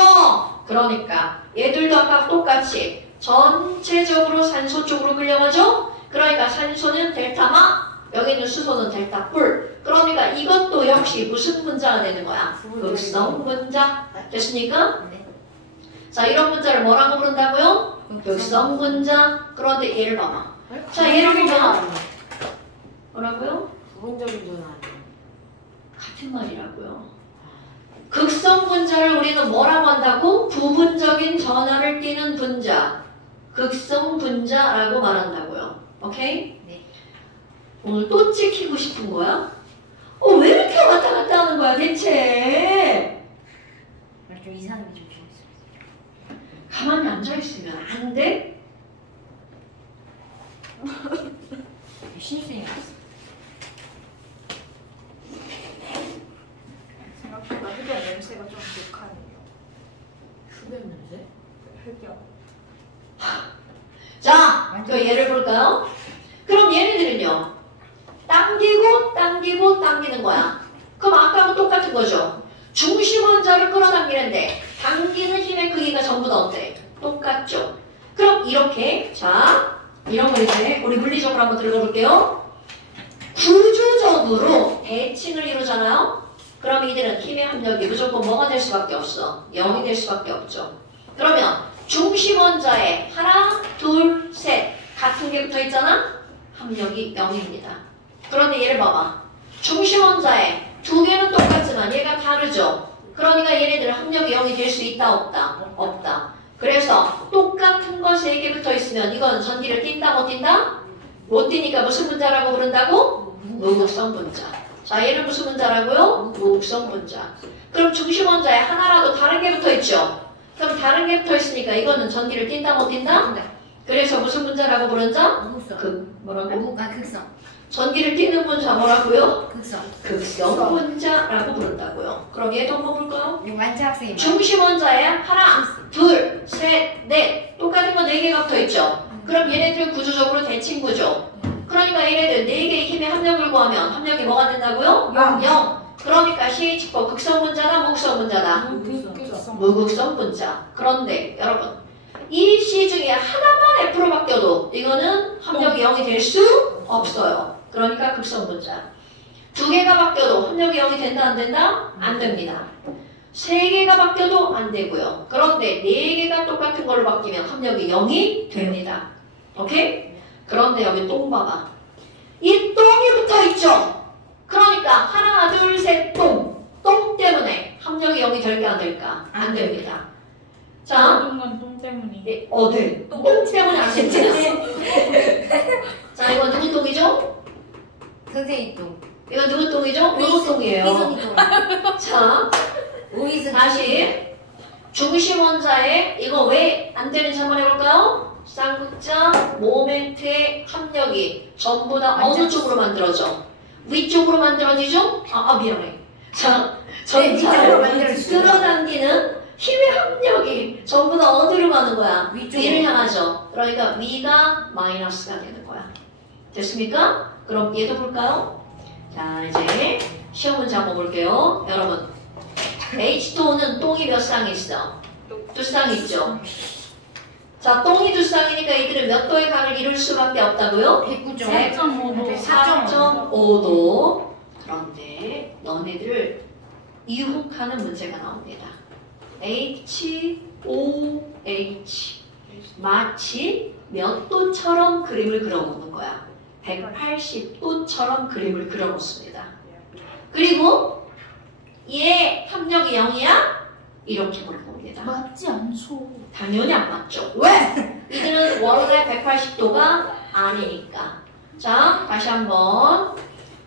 그러니까 얘들도 아까 똑같이 전체적으로 산소 쪽으로 끌려가죠? 그러니까 산소는 델타마, 여기 있는 수소는 델타 뿔. 그러니까 이것도 역시 무슨 분자가 되는 거야? 극성 분자. 됐습니까? 네. 자, 이런 분자를 뭐라고 부른다고요? 극성 분자. 그런데 얘를 봐봐. 자, 얘를 보면 뭐라고요? 부분적인 전환 아니에요? 같은 말이라고요. 극성 분자를 우리는 뭐라고 한다고? 부분적인 전하를 띠는 분자. 극성 분자라고 말한다고요. 오케이? 네. 오늘 또 찍히고 싶은 거야? 왜 이렇게 왔다 갔다 하는 거야 대체? 좀 이상한 게 좀 있어요. 가만히 앉아있으면 안 돼? 신입생이 왔어. 생각보다 흡연 냄새가 좀 독하네요. 흡연 냄새? 흡연. 자, 그 예를 볼까요? 그럼 얘네들은요. 당기고 당기고 당기는 거야. 그럼 아까하고 똑같은 거죠. 중심 원자를 끌어당기는데 당기는 힘의 크기가 전부 다 어때? 똑같죠. 그럼 이렇게 자 이런 거 이제 우리 물리적으로 한번 들어가 볼게요. 구조적으로 대칭을 이루잖아요. 그럼 이들은 힘의 합력이 무조건 뭐가 될 수밖에 없어? 0이 될 수밖에 없죠. 그러면 중심 원자에 하나, 둘, 셋 같은 게 붙어 있잖아? 합력이 0입니다. 그런데 얘를 봐봐. 중심 원자에 두 개는 똑같지만 얘가 다르죠? 그러니까 얘네들은 합력이 0이 될 수 있다, 없다? 없다. 그래서 똑같은 거 세 개 붙어 있으면 이건 전기를 띈다, 못 띈다? 못 띄니까 무슨 분자라고 부른다고? 무극성 분자. 자, 얘는 무슨 분자라고요? 무극성 분자. 그럼 중심 원자에 하나라도 다른 게 붙어 있죠? 그럼 다른 게 붙어 있으니까 이거는 전기를 띈다, 못 띈다? 그래서 무슨 분자라고 부른다? 무극성. 뭐라고? 극성. 전기를 띠는 분자 뭐라고요? 극성. 극성 분자라고 부른다고요. 그럼 얘도 한번 볼까요? 이거 완자 학생이. 중심 원자에 하나, 둘, 셋, 넷 똑같은 거 4개가 붙어 있죠? 그럼 얘네들은 구조적으로 대칭 구조. 그러니까 얘네들 4개의 힘의 합력을 구하면 합력이 뭐가 된다고요? 0. 그러니까 CH4 극성 분자다, 무극성 분자다? 무극성 분자. 그런데 여러분 이 C 중에 하나만 F로 바뀌어도 이거는 합력이 0이 될 수 없어요. 그러니까 극성 분자. 2개가 바뀌어도 합력이 0이 된다, 안 된다? 안 됩니다. 3개가 바뀌어도 안 되고요. 그런데 4개가 똑같은 걸로 바뀌면 합력이 0이 됩니다. 오케이? 그런데 여기 똥 봐봐. 이 똥이 붙어 있죠? 그러니까 하나, 둘, 셋, 똥. 똥 때문에 합력이 0이 될까, 안 될까? 안 됩니다. 자, 모든 건 똥 때문이. 네, 네. 똥 때문에 안 됩니다. 자, 이건 누구 똥이죠? 선생님 똥. 이건 누구 똥이죠? 누구 똥이에요? 휘선이 똥. 자, 오이선. 다시 중심 원자에 이거 왜 안 되는지 한번 해볼까요? 쌍극자 모멘트의 합력이 전부 다 어느 쪽으로 만들어져? 위쪽으로 만들어지죠? 미안해. 자, 위쪽으로 전자를 만들어지죠. 끌어당기는 힘의 합력이 전부 다 어디로 가는 거야? 위쪽으로. 위를 향하죠. 그러니까 위가 마이너스가 되는 거야. 됐습니까? 그럼 얘도 볼까요? 자, 이제 시험 문제 한번 볼게요. 여러분, H2O는 똥이 몇 쌍 있어? 2쌍 있죠? 자, 똥이 2쌍이니까 이들은 몇 도의 각을 이룰 수밖에 없다고요? 109점. 4.5도. 4.5도. 그런데 너네들 유혹하는 문제가 나옵니다. HOH 마치 몇 도처럼 그림을 그려놓는 거야. 180도처럼 그림을 그려놓습니다. 그리고 얘 합력이 0이야? 이렇게 물어봅니다. 맞지 않소. 당연히 안 맞죠. 왜? 이들은 원래 180도가 아니니까. 자, 다시 한번.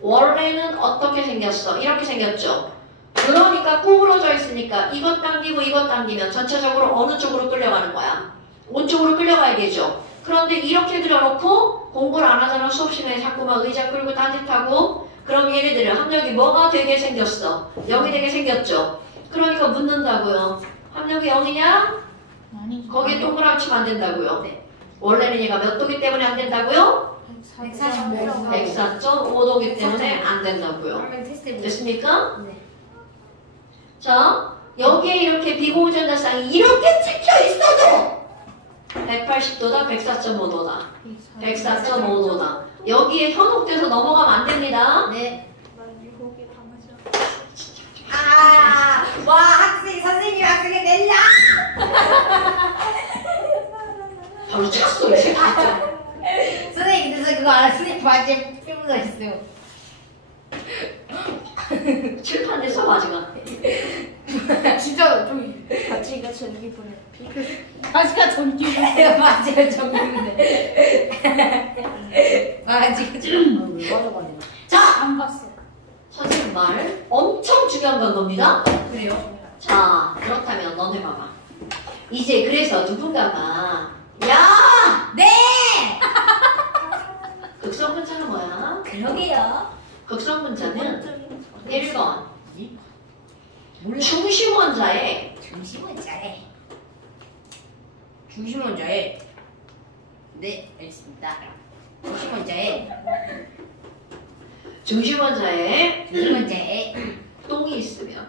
원래는 어떻게 생겼어? 이렇게 생겼죠? 그러니까 구부러져 있으니까 이것 당기고 이것 당기면 전체적으로 어느 쪽으로 끌려가는 거야? 오쪽으로 끌려가야 되죠? 그런데 이렇게 들여놓고 공부를 안 하잖아. 수업 시간에 자꾸만 의자 끌고 딴짓하고 그럼 얘네들은 합력이 뭐가 되게 생겼어? 0이 되게 생겼죠? 그러니까 묻는다고요. 합력이 0이냐? 아니. 거기에 동그라미 치면 안 된다고요. 네. 원래는 얘가 몇 도기 때문에 안 된다고요? 140. 104.5도기 때문에 안 된다고요. 그러면 테스트 해보세요. 됐습니까? 네. 자, 여기에 이렇게 비공전자쌍이 이렇게 찍혀 있어도 180도다, 104.5도다. 104.5도다. 여기에 현혹돼서 넘어가면 안 됩니다. 네. 난 유혹에 당하지 않아. 아, 와 선생님 학생이 낼라. 바로 찼어, 이 새끼. 선생님 그래서 그거 알아? 선생님 바지에 피부가 있어요. 칠판에서 마지막. 진짜 좀 바지가 전기분해. 아직까 전기. 맞아요 정리인데. 맞아 좀. 왜 가져가냐? 자, 안 봤어. 선생님 말 엄청 중요한 건 겁니다. 그래요? 자, 그렇다면 너네 봐봐. 이제 그래서 누군가가 야! 네. 극성분자는 뭐야? 그러게요. 극성분자는 1번 몰라. 중심원자의 중심은 잘해. 중심원자에. 네 알겠습니다. 중심원자에 중심원자에 똥이 있으면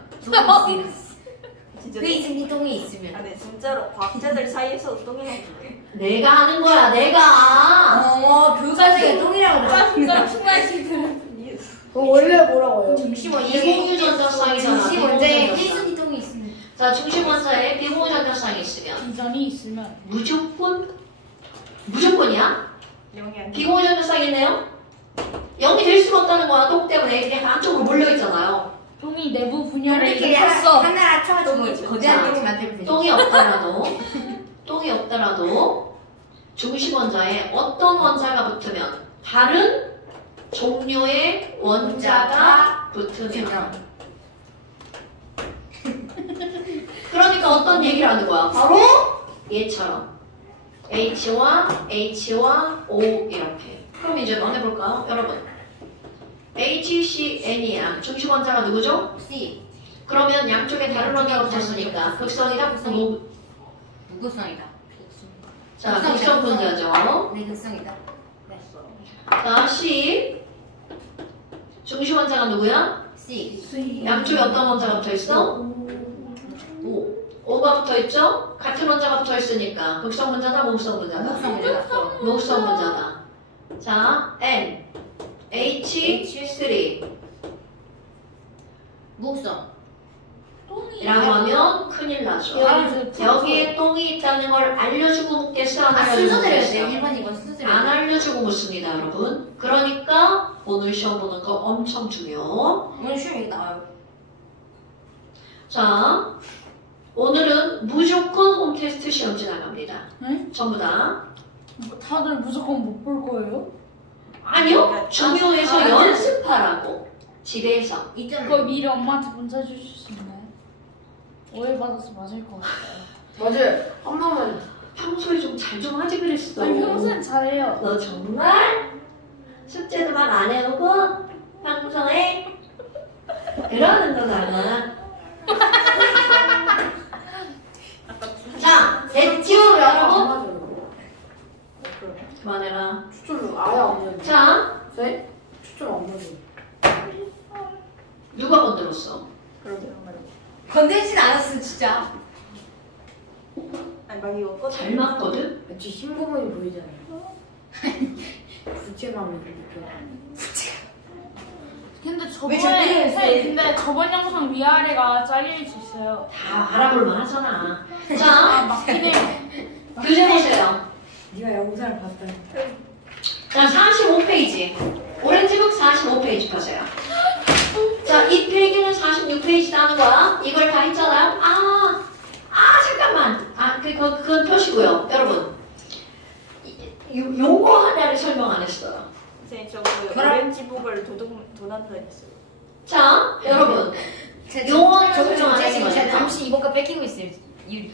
진짜 회의승리 똥이 있으면. 아니 진짜로 과학자들 사이에서 똥이 나오네. 내가 하는 거야, 내가. 교사생이 똥이라고 그래. 깜짝하시고. 원래 뭐라고 해요? 비공유전자쌍이잖아. 중심원자에 비공유전자쌍. 회의승리 똥이 있으면. 자, 중심원자에 비공유전자쌍이 있으면 비전이 있으면 무조건이야? 영이 아니. 비공유전자쌍이 있네요? 0이 될 수가 없다는 거야. 똥 때문에 애들이 한쪽으로 몰려있잖아요. 똥이 내부 분열을 우리끼리 일으켰어. 하나 합쳐가지고 자, 거대한 똥이 만들면 되죠. 똥이 없더라도 중심원자에 어떤 원자가 붙으면 다른 종류의 원자가 붙으면 그러니까 어떤 얘기를 하는 거야? 바로 얘처럼 H와 H와 O 이렇게. 그럼 이제 뭐 해볼까요? 여러분 HCn이야. 중심원자가 누구죠? C. 그러면 양쪽에 다른 원자가 붙었으니까 극성이다? 무극성이다. 자, 극성분자죠. 네, 극성이다. 네. 자, C 중심원자가 누구야? C. 양쪽에 어떤 원자가 붙어있어? O. O가 붙어있죠? 같은 원자가 붙어있으니까 극성분자다, 무극성분자다? 무극성이다. 무극성분자다. 자, N H3 무극성. 이라고 하면 큰일 나죠. 여기에 똥이 있다는 걸 알려주고 묻겠어? 안 알려주고 순서대로 해야 묻겠어? 돼요. 1번, 2번 순서대로. 안 알려주고 묻습니다, 여러분. 그러니까 오늘 시험 보는 거 엄청 중요. 오늘 시험 이거 나와요. 자, 오늘은 무조건 홈테스트 시험 지나갑니다. 응? 전부 다. 다들 무조건 못 볼 거예요? 아니요, 중요해서 아, 연습하라고. 집에서. 있잖아요. 그거 미리 엄마한테 문자 주실 수 있나요? 오해받아서 맞을 것 같아요. 맞아요. 한 번만. 평소에 좀 잘 좀 하지 그랬어. 아니 평소엔 잘해요. 너 정말 숙제도 막 안 해오고 평소에 그러는 거잖아. 자, 됐죠 여러분? 그만해라. 추천을 아예 안 해요. 자, 네? 추천 안 해요. 누가 건드렸어? 건들진 않았어 진짜. 아니 막 이거 꺼. 잘 맞거든? 왠지 흰 부분이 보이잖아요. 부채감이 느껴. 근데 왜 자꾸 이랬어요? 근데 저번 영상 위아래가 잘릴 수 있어요. 다 알아볼만 하잖아. 아 자, 맞긴 해. 교재 보세요. 네가 영상을 봤다니. 자, 45페이지. 오렌지북 45페이지 펴세요. 자, 이 필기는 46페이지라는 거야. 이걸 다 했잖아요. 잠깐만. 그건 펴시고요. 여러분. 용어 하나를 설명 안 했어요. 선생님 저그 오렌지북을 도난다 했어요. 자, 여러분. 용어를 설명 안 했는 제가 거예요. 잠시 이번과 뺏기고 있어요. 유리.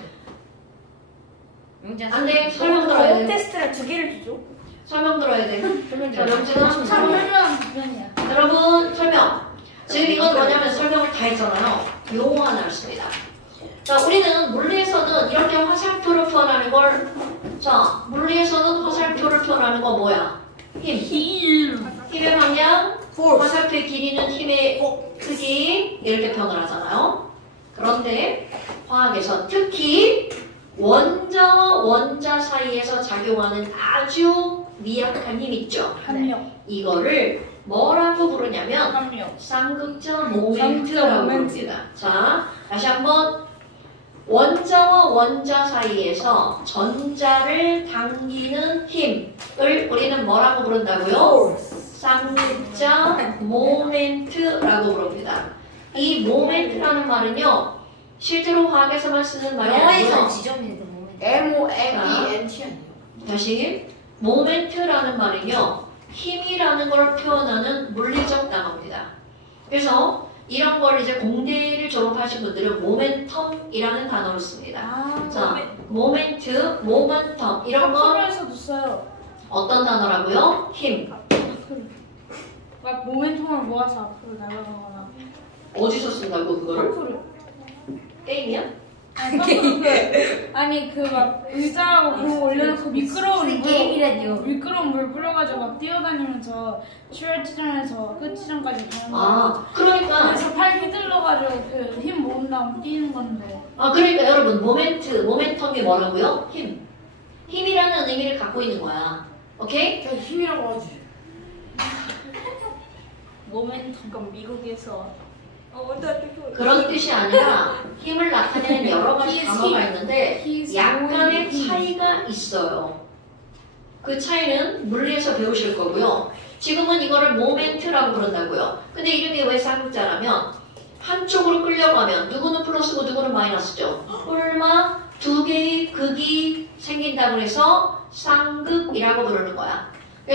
안 돼. 설명 들어야 돼. 테스트를 2개를 주죠. 설명 들어야 돼. 설명 자, 들어. 명진아. 설명은 답변이야. 여러분, 설명. 지금 이건 뭐냐면 설명을 다 했잖아요. 용어 하나를 씁니다. 자, 우리는 물리에서는 이렇게 화살표를 표현하는 걸, 자, 물리에서는 화살표를 표현하는 거 뭐야? 힘의 방향, 화살표의 길이는 힘의 크기, 이렇게 표현을 하잖아요. 그런데 화학에서 특히 원자와 원자 사이에서 작용하는 아주 미약한 힘 있죠. 합력. 이거를 뭐라고 부르냐면 합력. 쌍극자 모멘트라고 부릅니다. 자, 다시 한번 원자와 원자 사이에서 전자를 당기는 힘을 우리는 뭐라고 부른다고요? 쌍극자 모멘트라고 부릅니다. 이 모멘트라는 말은요, 실제로 화학에서만 쓰는 말이 영어에서 아니고 지정된 몸에 MOMENT 아니에요? 다시 모멘트라는 말은요, 힘이라는 걸 표현하는 물리적 단어입니다. 그래서 이런 걸 이제 공대를 졸업하신 분들은 모멘텀이라는 단어를 씁니다. 아, 자, 모멘트, 모멘텀 이런 거 학교에서도 써요. 어떤 단어라고요? 힘. 막 모멘텀을 모아서 앞으로 날아가거나. 어디서 쓴다고 그거를? 앞으로. 게임이야? 아니 그 막 의자하고 그런 거 올려놓고 미끄러운 게임이라뇨. 미끄러운 물 뿌려가지고 막 뛰어다니면서 출혈지점에서 끝지점까지 가는 거. 아, 그러니까 그래서 팔 휘둘러가지고 그 힘 모은 다음 뛰는 건데. 그러니까 여러분 모멘트, 모멘텀이 뭐라고요? 힘. 힘이라는 의미를 갖고 있는 거야. 오케이? 그냥 힘이라고 하지. 모멘텀. 그럼 미국에서 그런 뜻이 아니라 힘을 나타내는 여러 가지 단어가 있는데 약간의 차이가 있어요. 그 차이는 물리에서 배우실 거고요. 지금은 이거를 모멘트라고 부른다고요. 근데 이름이 왜 쌍극자라면 한쪽으로 끌려가면 누구는 플러스고 누구는 마이너스죠. 홀마 두 개의 극이 생긴다고 해서 쌍극이라고 부르는 거야.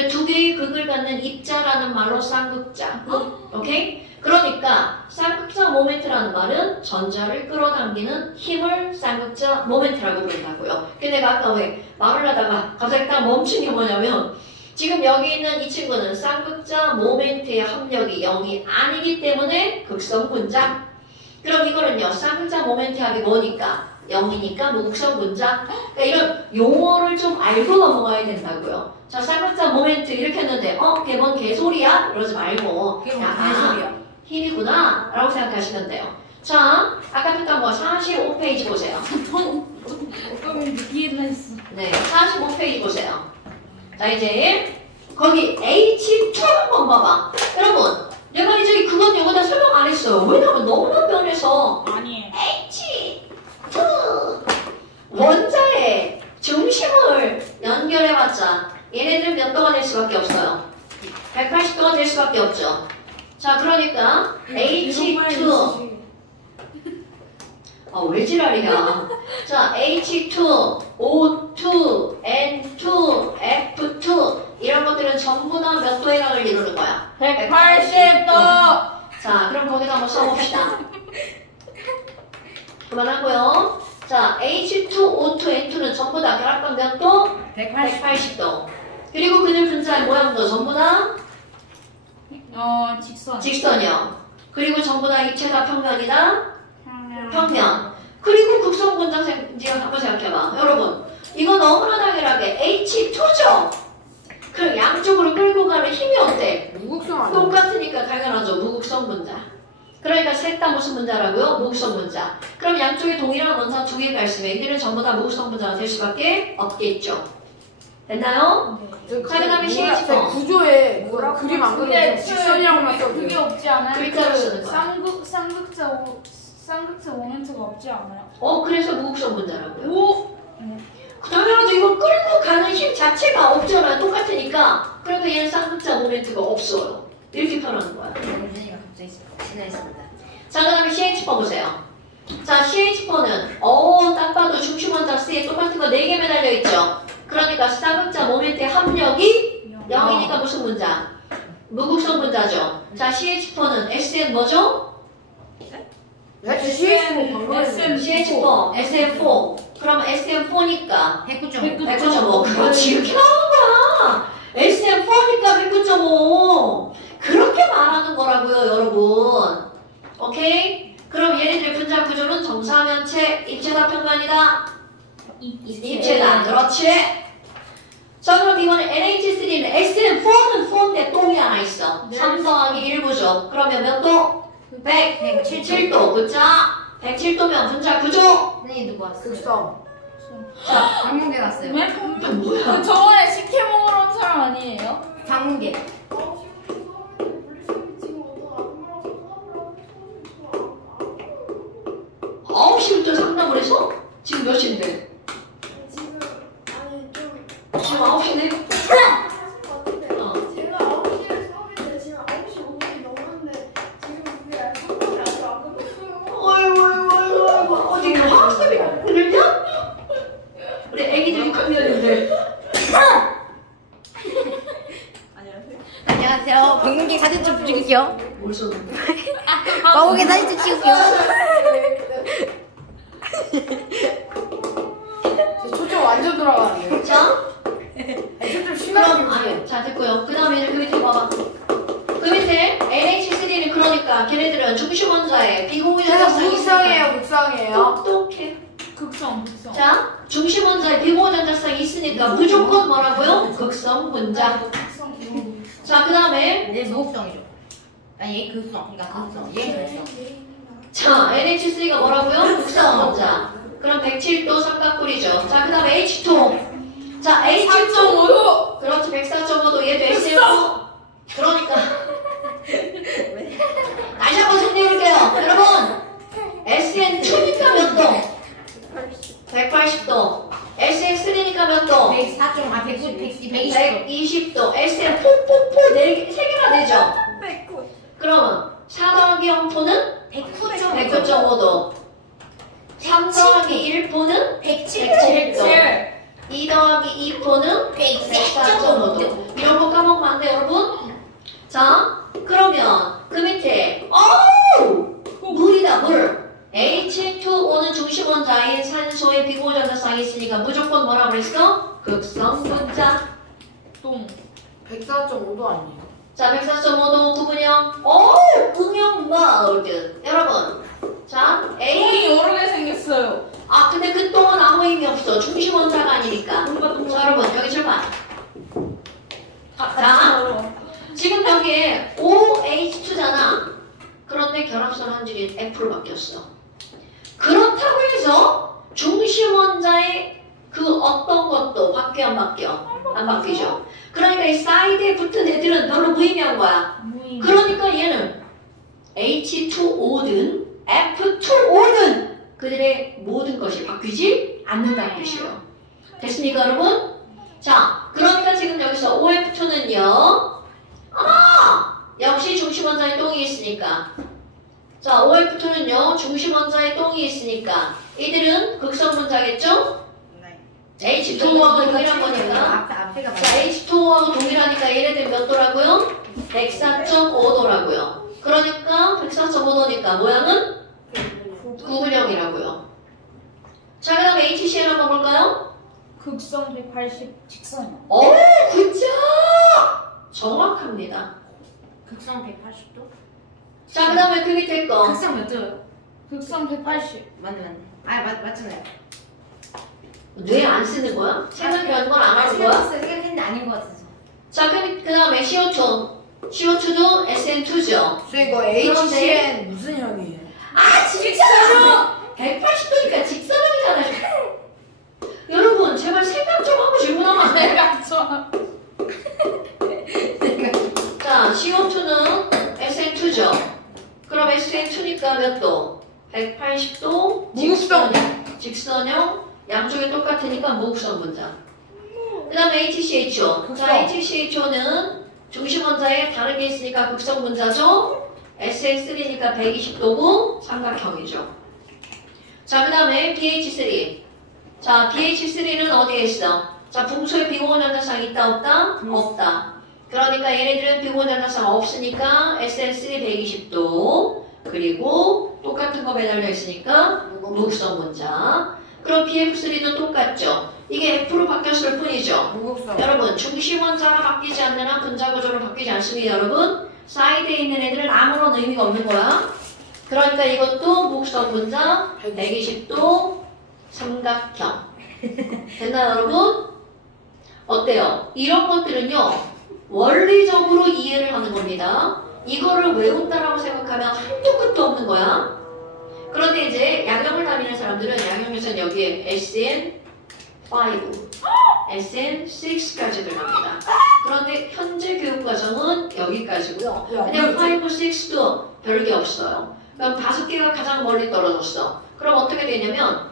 두 개의 극을 갖는 입자라는 말로 쌍극자. 오케이? 그러니까 쌍극자 모멘트라는 말은 전자를 끌어당기는 힘을 쌍극자 모멘트라고 부른다고요. 근데 내가 아까 왜 말을 하다가 갑자기 딱 멈춘 게 뭐냐면 지금 여기 있는 이 친구는 쌍극자 모멘트의 합력이 0이 아니기 때문에 극성 분자. 그럼 이거는요, 쌍극자 모멘트 합이 뭐니까? 0이니까 무극성 분자. 그러니까 이런 용어를 좀 알고 넘어가야 된다고요. 자, 쌍극자 모멘트 이렇게 했는데 그게 뭔 개소리야? 이러지 말고 그게 뭔 개소리야? 힘이구나 라고 생각하시면 돼요. 자, 아까 했던 거 45페이지 보세요. 어쩌면 뒤에는 했어. 네, 45페이지 보세요. 자, 이제 거기 H2 한번 봐봐. 여러분, 내가 이제 그건 여기다 설명 안 했어요. 왜냐면 너무나 변해서 아니에요. H2 원자의 중심을 연결해봤자 얘네들은 몇 도가 될 수밖에 없어요. 180도가 될 수밖에 없죠. 자, 그러니까 H2 왜 지랄이야. 자, H2, O2, N2, F2 이런 것들은 전부 다 몇 도의 강을 이루는 거야? 180도. 자, 그럼 거기다 한번 써봅시다. 그만하고요. 자, H2, O2, N2는 전부 다 결합각 몇 도? 180도. 그리고 그들 분자의 모양도 전부 다 직선. 직선이요. 그리고 전부 다 입체 다 평면이다. 평면. 평면. 그리고 극성 분자 한번 생각해봐. 여러분, 이거 너무나 당연하게 H2죠? 그럼 양쪽으로 끌고 가는 힘이 어때? 무극성 아니에요? 똑같으니까 당연하죠. 무극성 분자. 그러니까 셋 다 무슨 분자라고요? 무극성 분자. 그럼 양쪽에 동일한 원자 두 개가 있으면 이들은 전부 다 무극성 분자가 될 수밖에 없겠죠. 됐나요? 자, 그다음에 CH4. 구조에 그림 안 그리고 근데 직선이라고만 써도 그게 돼요. 없지 않아요? 글자로 쓰는 거야. 쌍극자 모멘트가 없지 않아요? 그래서 무극성 분자라고요. 오. 당연하죠. 이거 끌고 가는 힘 자체가 없잖아요. 똑같으니까. 그리고 얘는 쌍극자 모멘트가 없어요. 이렇게 표현하는 거야. 유진이가 갑자기 지나했습니다. 자, 그 다음에 CH4 보세요. 자, CH4는 딱 봐도 중심 원자 C에 똑같은 거 4개 매달려 있죠. 그러니까 쌍극자 모멘트의 합력이 0이니까 무슨 문자? 무극성 문자죠. 자, CH4는 SN 뭐죠? CH4, SM4. 그럼 SM4니까 109.5. 그렇지, 이렇게 나오는 거야. SM4니까 109.5. 그렇게 말하는 거라고요, 여러분. 오케이? 그럼 얘네들의 분자 구조는 정사면체, 입체다, 평면이다? 입체다. 그렇지? 자, 그럼 이번에 NH3는 SM4는 4인데 똥이 하나 있어. 3 더하기 1구조. 그러면 몇 도? 107도. 그죠? 107도면 분자 구조? 선생님 누구 왔어요? 극성. 자, 방문객 왔어요. 네? 뭐야? 그 저번에 식혜 먹으러 온 사람 아니에요? 방문객. 9시부터 상담을 해서? 지금 몇 시인데? 지금 아니 좀 지금 9시네? 제가 9시에 수업인데 지금 9시 5분이 넘었는데 지금 그게 상담이 아직 안 끝났어요. 어이구 어디 화학쌤이 그러냐? 우리 애기들 6학년인데 안녕하세요. 방문객 사진 좀 찍을게요. 뭘 썼는데? 방문객 사진 좀 찍을게요. 초점 완전 돌아가는데요. 자, 초점 심하게 그럼 자 됐고요. 그 다음에 그 밑에 봐봐. 그 밑에 NH3는 그러니까 걔네들은 중심 원자에 비공유전자쌍이 극성이에요, 극성이에요. 똑똑해. 극성. 자, 중심 원자에 비공유전자쌍이 있으니까 무조건 뭐라고요? 극성 분자. 자, 그 다음에 네, 무극성이죠. 아니, 얘 극성. 그러니까 극성. 얘 극성. 자, NH3가 뭐라고요? 극성 원자. 그럼 107도 삼각뿔이죠. 자, 그 다음에 H2. 자, H2. 4.5도. 그렇지, 104.5도 얘도 SM4. 그러니까. 다시 한번 정리해볼게요. 여러분, SN2니까 몇 도? 180도. SN3니까 몇 도? 120도. SN 폭폭폭 3개나 되죠? 그러면 4 더하기 0포는 109.5도. 3 더하기 1포는 107도. 2 더하기 2포는 104.5도. 이런 거 까먹으면 안 돼요, 여러분? 자, 그러면 그 밑에 물이다, 물. H2O는 중심 원자인 산소의 비공유전자쌍이 있으니까 무조건 뭐라 그랬어? 극성 분자. 똥. 104.5도 아니에요. 자, 104.5도 구분형. 음영 모드. 여러분. 자, 똥이 A. 여러 개 생겼어요. 아, 근데 그 똥은 아무 의미 없어. 중심 원자가 아니니까. 자, 여러분, 여기 출발. 자, 지금 여기에 OH2잖아. 그런데 결합선 한 줄이 F로 바뀌었어. 그렇다고 해서 중심 원자의 그 어떤 것도 바뀌어 안 바뀌어? 안 바뀌죠. 그러니까 이 사이드에 붙은 애들은 별로 무의미한 거야. 그러니까 얘는 H2O든 F2O든 그들의 모든 것이 바뀌지 않는다는 뜻이에요. 됐습니까, 여러분? 자, 그러니까 지금 여기서 OF2는요. 역시 중심 원자에 똥이 있으니까. 자, OF2는요. 중심 원자에 똥이 있으니까 이들은 극성 분자겠죠? H2O하고 동일한 거니까. 앞에가 자, H2O하고 동일하니까 얘네들 몇 도라고요? 104.5도라고요. 그러니까 104.5도니까 모양은 구분형이라고요. 자, 그 다음에 HCl 한번 볼까요? 극성 180 직선이요. 굿자! 정확합니다. 극성 180도? 자, 그 다음에 그 밑에 거. 극성 몇 도요? 극성 180. 맞네. 맞잖아요. 뇌 안 쓰는 거야? 생각하는 건 안 하는 거야? 생각했는데 아닌 것 같아서. 자, 그 다음에 CO2. CO2도 SN2죠. 저 이거 HCN 무슨 형이에요? 아, 직선형! 180도니까 직선형이잖아요. 여러분, 제발 생각 좀 하고 질문하면 안 돼요? 내가 좋아. 자, CO2는 SN2죠. 그럼 SN2니까 몇 도? 180도. 무극성. 직선형. 양쪽이 똑같으니까 무극성 분자. 그 다음에 HCHO. 자, HCHO는 중심 원자에 다른 게 있으니까 극성 분자죠. SN3니까 120도고 삼각형이죠. 자, 그 다음에 BH3. 자, BH3는 어디에 있어? 자, 분수에 비공유전자쌍이 있다 없다? 없다. 그러니까 얘네들은 비공유전자쌍 없으니까 SN3 120도 그리고 똑같은 거 매달려 있으니까 무극성 분자. 그럼 BF3도 똑같죠. 이게 F로 바뀌었을 뿐이죠. 무극성. 여러분 중심 원자가 바뀌지 않는 한 분자 구조는 바뀌지 않습니다. 여러분 사이드에 있는 애들은 아무런 의미가 없는 거야. 그러니까 이것도 무극성 분자 120도 삼각형. 됐나요 여러분? 어때요? 이런 것들은요 원리적으로 이해를 하는 겁니다. 이거를 외운다라고 생각하면 한도 끝도 없는 거야. 그런데 이제 양형을 다니는 사람들은 양형에서는 여기에 SN5, SN6까지 들어갑니다. 그런데 현재 교육과정은 여기까지고요. 그냥 5, 6도 별게 없어요. 그럼 5개가 가장 멀리 떨어졌어. 그럼 어떻게 되냐면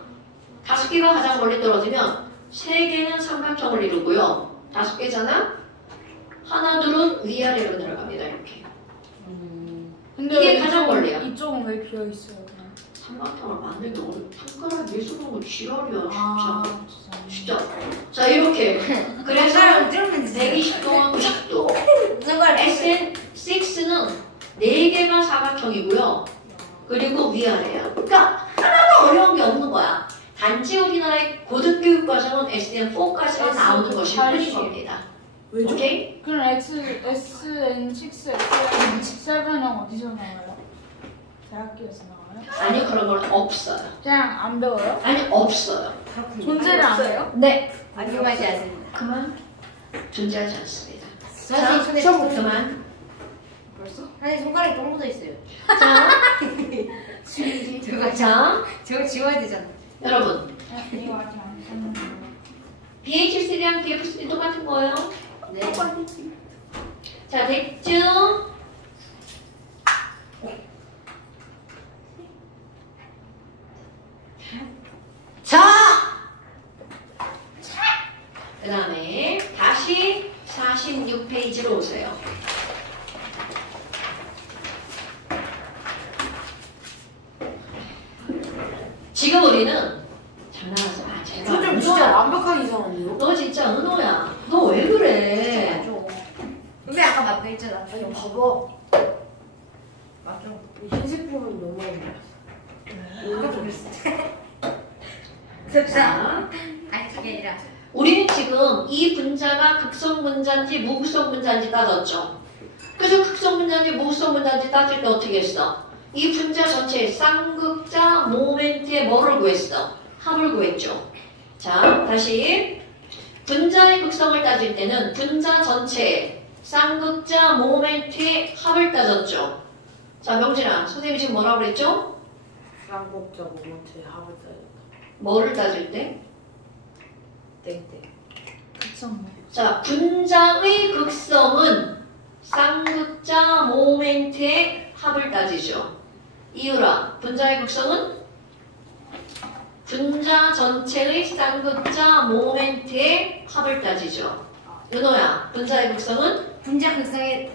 5개가 가장 멀리 떨어지면 3개는 삼각형을 이루고요. 5개잖아? 하나, 둘은 위아래로 내려갑니다. 이렇게. 근데 이게 가장 멀리야. 이쪽은 왜 비어 있어요? 그냥? 삼각형을 만들기 어려워. 손가락 예술하고 지랄이야 아, 진짜. 진짜. 자 이렇게. 그래서 120도와 90도. SN6는 4개가 사각형이고요. 그리고 위아래야. 그러니까 하나도 어려운 게 없는 거야. 단지 우리나라의 고등교육 과정은 SN4까지 나오는 것이 뿐인 겁니다. 왜죠? 오케이? 그럼 SN6, SN7은 어디서 나와요? 대학교에서 나와요? 아니요 그런 건 없어요. 그냥 안 배워요? 아니 없어요. 존재를 안 해요? 네. 궁금하지 않습니다. 그만. 존재하지 않습니다. 선생님 손에 시험 그만. 벌써? 아니 손가락에 똥 묻어 있어요. 자, 저거 지워야 되잖아. 여러분 이거 아직 안 썼는데. BH3랑 BF3 똑같은 거예요. 네. 자, 됐죠? 자! 그 다음에 다시 46페이지로 오세요. 지금 우리는 장난하지 마. 제발. 선생님 진짜 완벽하게 이상한데요? 너 진짜 은호야. 너 왜 그래? 근데 아까 맞다 했잖아. 아니 봐봐. 맞죠? 이 흰색 부분 너무 많이 습사. 아니 그게 아니라. 우리는 지금 이 분자가 극성 분자인지 무극성 분자인지 따졌죠. 그래서 극성 분자인지 무극성 분자인지 따질 때 어떻게 했어? 이 분자 전체의 쌍극자 모멘트의 뭐를 구했어? 합을 구했죠. 자, 다시 분자의 극성을 따질 때는 분자 전체의 쌍극자 모멘트의 합을 따졌죠. 자, 명진아, 선생님이 지금 뭐라고 그랬죠? 쌍곡자 모멘트의 합을 따졌다. 뭐를 따질 때? 땡땡. 극성. 자, 분자의 극성은 쌍극자 모멘트의 합을 따지죠. 이유라, 분자의 극성은 분자 전체의 쌍극자 모멘트의 합을 따지죠. 윤호야, 분자의 극성은 분자 극성의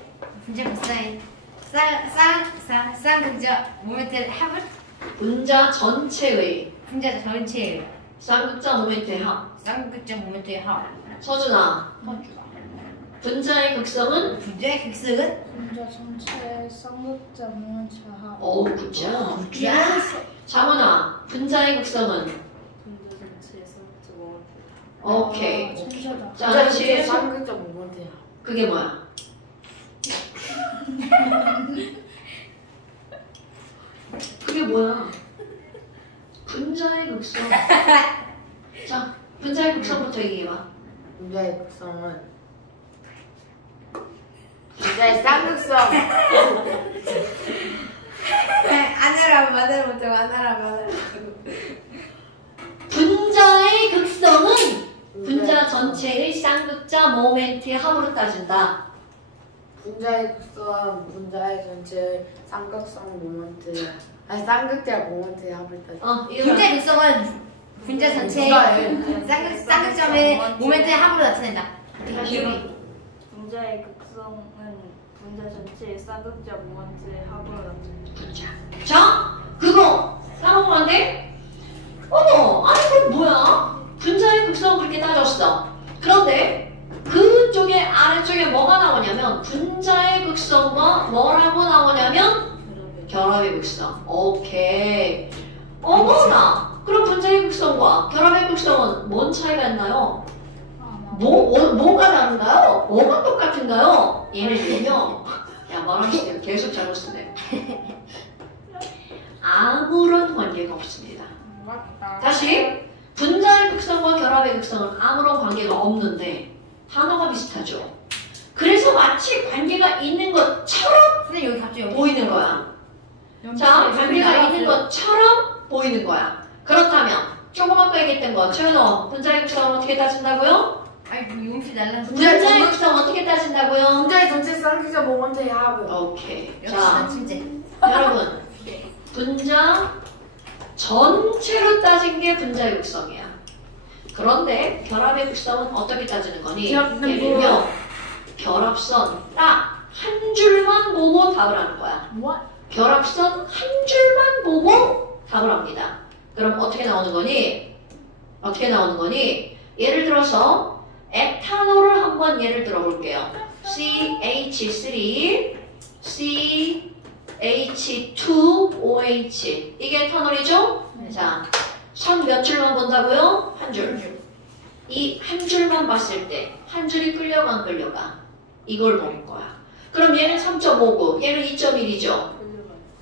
쌍극자 모멘트의 합을 분자 전체의 분자 전체의 쌍극자 모멘트의 합. 쌍극자 모멘트의 합. 서준아, 분자의 극성은 분자의 극성은 분자 전체 쌍극자 모멘트 합. 어우, 굿자. 야. 장원아, 분자의 극성은 분자 전체의 쌍극자 모멘트. 오케이. 천재다. 자, 분자 다시 전체의 쌍극자 모멘트의 합. 그게 뭐야? 그게 뭐야? 분자의 극성. 자, 분자의 극성부터 얘기해봐. 분자의 극성은 분자의 쌍극성. 안하라 마다라 못하고 안하라 마다라 분자의 극성은 분자 전체의 쌍극자 모멘트의 합으로 따진다. 분자의 극성은 분자의 전체의 쌍극성 모멘트. 아니 쌍극자 모멘트의 합을 따진다. 이거 분자의 극성은 분자 전체의 쌍극점의 모멘트의 합으로 나타낸다. 다시 분자의 극성은 분자 전체의 쌍극자 모멘트의 합으로 나타낸다. 분자. 자, 그거 까먹으면 안 돼? 어머, 아니 그 뭐야? 분자의 극성 그렇게 따졌어. 그런데 그쪽에 아래쪽에 뭐가 나오냐면 분자의 극성과 뭐라고 나오냐면 결합의 극성. 오케이. 어머나. 그럼 분자의 극성과 결합의 극성은 뭔 차이가 있나요? 뭐가 다른가요? 뭐가 똑같은가요? 얘네는요. 야, 말하시네요. 계속 잘못 쓰네. 아무런 관계가 없습니다. 다시. 분자의 극성과 결합의 극성은 아무런 관계가 없는데 단어가 비슷하죠. 그래서 마치 관계가 있는 것처럼 선생님 여기 갑자기 보이는 거야. 자, 관계가 있는 것처럼 보이는 거야. 그렇다면 조금 아까 얘기했던 거 최연호 분자의 극성은 어떻게 따진다고요? 아니 용시 날라서 분자의 극성 어떻게 따진다고요? 분자의 전체 쌍기자 모먼트의 합을. 오케이. 역시 자, 난 침제. 여러분 분자 전체로 따진 게 분자의 극성이야. 그런데 결합의 극성은 어떻게 따지는 거니? 예를요 결합선 딱 한 줄만 보고 답을 하는 거야. 결합선 한 줄만 보고 답을 합니다. 그럼 어떻게 나오는 거니? 어떻게 나오는 거니? 예를 들어서 에탄올을 한번 예를 들어 볼게요. CH3 CH2OH 이게 에탄올이죠? 자, 선 몇 줄만 본다고요? 한 줄. 이 한 줄만 봤을 때 한 줄이 끌려가 안 끌려가? 이걸 보는 거야. 그럼 얘는 3.59, 얘는 2.1이죠?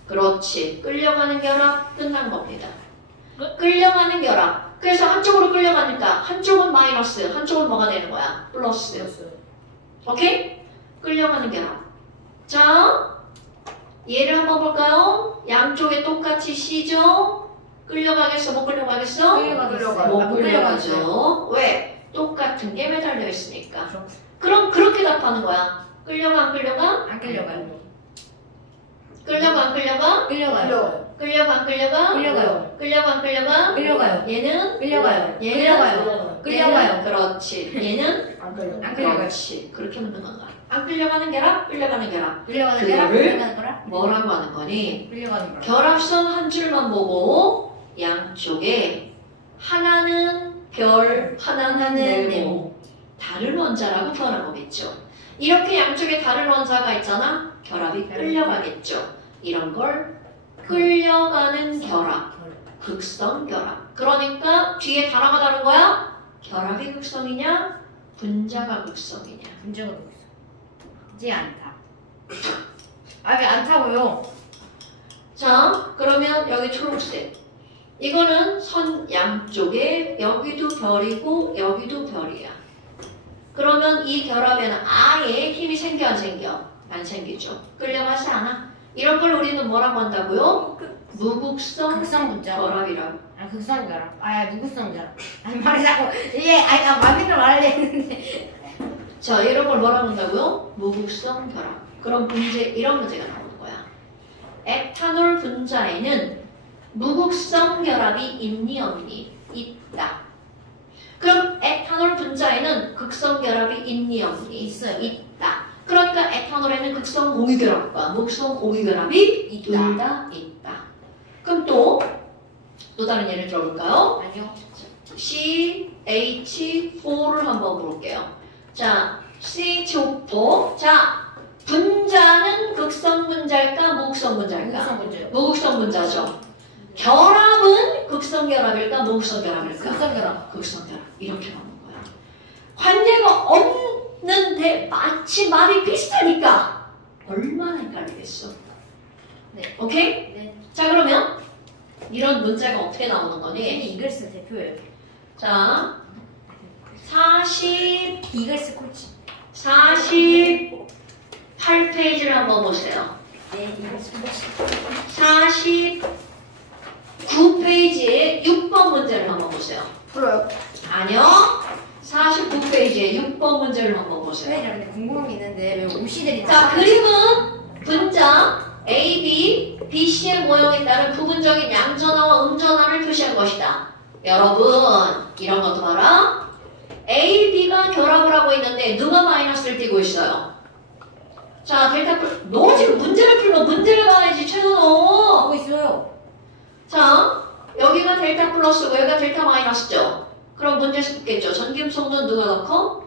그렇지. 끌려가는 결합 끝난 겁니다. 끌려가는 결합. 그래서 한쪽으로 끌려가니까 한쪽은 마이너스, 한쪽은 뭐가 되는 거야? 플러스. 오케이? 끌려가는 결합. 자, 얘를 한번 볼까요? 양쪽에 똑같이 C죠? 끌려가겠어? 못 끌려가겠어? 못 끌려가죠. 왜? 똑같은 게 매달려 있으니까. 그럼 그렇게 답하는 거야. 끌려가 안 끌려가? 안 끌려가요. 끌려가 안 끌려가? 끌려가요. 끌려가 안 끌려가? 끌려가요. 끌려가 안 끌려가? 끌려가요. 얘는? 끌려가요. 얘는? 끌려가요. 끌려가요. 그렇지. 얘는? 안 끌려. 안 끌려가요. 그렇지. 그렇게 묻는 건가? 안 끌려가는 결합? 끌려가는 결합. 끌려가는 거라? 그거를 끌려가는 거라? 뭐라고 하는 거니? 끌려가는 거라. 결합선 한 줄만 보고 양쪽에 하나는 별, 하나는 네모. 다른 원자라고 표현하고겠죠. 이렇게 양쪽에 다른 원자가 있잖아. 결합이 끌려가겠죠. 이런 걸 끌려가는 결합, 극성 결합. 그러니까 뒤에 단어가 다른 거야? 결합이 극성이냐? 분자가 극성이냐? 분자가 뭐 있어? 이제 않다. 아 왜 안 타고요? 자, 그러면 여기 초록색. 이거는 선 양쪽에 여기도 별이고 여기도 별이야. 그러면 이 결합에는 아예 힘이 생겨 안 생겨? 안 생기죠. 끌려가지 않아. 이런 걸 우리는 뭐라고 한다고요? 무극성 극성 분자. 결합이라고. 아 극성 결합. 아야 누구성 결합. 아니 말이 자꾸 이게 아니 나 맞는 걸 말하려 했는데. 자, 이런 걸 뭐라고 한다고요? 무극성 결합. 그럼 문제 이런 문제가 나오는 거야. 에탄올 분자에는 무극성 결합이 있니 없니? 있다. 그럼 에탄올 분자에는 극성 결합이 있니 없니? 있어요. 있다. 그러니까 에탄올에는 극성 공유 결합과 무극성 공유 결합이 있다. 있다. 그럼 또 다른 예를 들어볼까요? 아니요. CH4를 한번 볼게요. 자, CH4. 자, 분자는 극성 분자일까? 무극성 분자일까? 극성 분자요. 무극성 분자죠. 결합은 극성 결합일까? 무극성 결합일까? 극성 결합. 극성 결합. 이렇게 나오는 거야. 관계가 없는데 마치 말이 비슷하니까 얼마나 헷갈리겠어. 네. 오케이? 네. 자, 그러면 이런 문제가 어떻게 나오는 거니? 이글스 대표예요. 자, 40 이글스 코치. 48페이지를 한번 보세요. 네 이글스 코치. 49페이지에 6번 문제를 한번 보세요. 풀어요. 아니요. 49페이지에 6번 문제를 한번 보세요. 선생님 궁금한 게 있는데 왜 옷이들이 자, 그림은 분자 A, B, B, C의 모형에 따른 부분적인 양전화와 음전화를 표시한 것이다. 여러분, 이런 것도 봐라. A, B가 결합을 하고 있는데 누가 마이너스를 띄고 있어요? 자, 델타 플 너 지금 문제를 풀면 문제를 봐야지, 최선호. 하고 있어요. 자, 여기가 델타 플러스고 여기가 델타 마이너스죠. 그럼 문제에서 묻겠죠. 전기음 속도는 누가 더 커?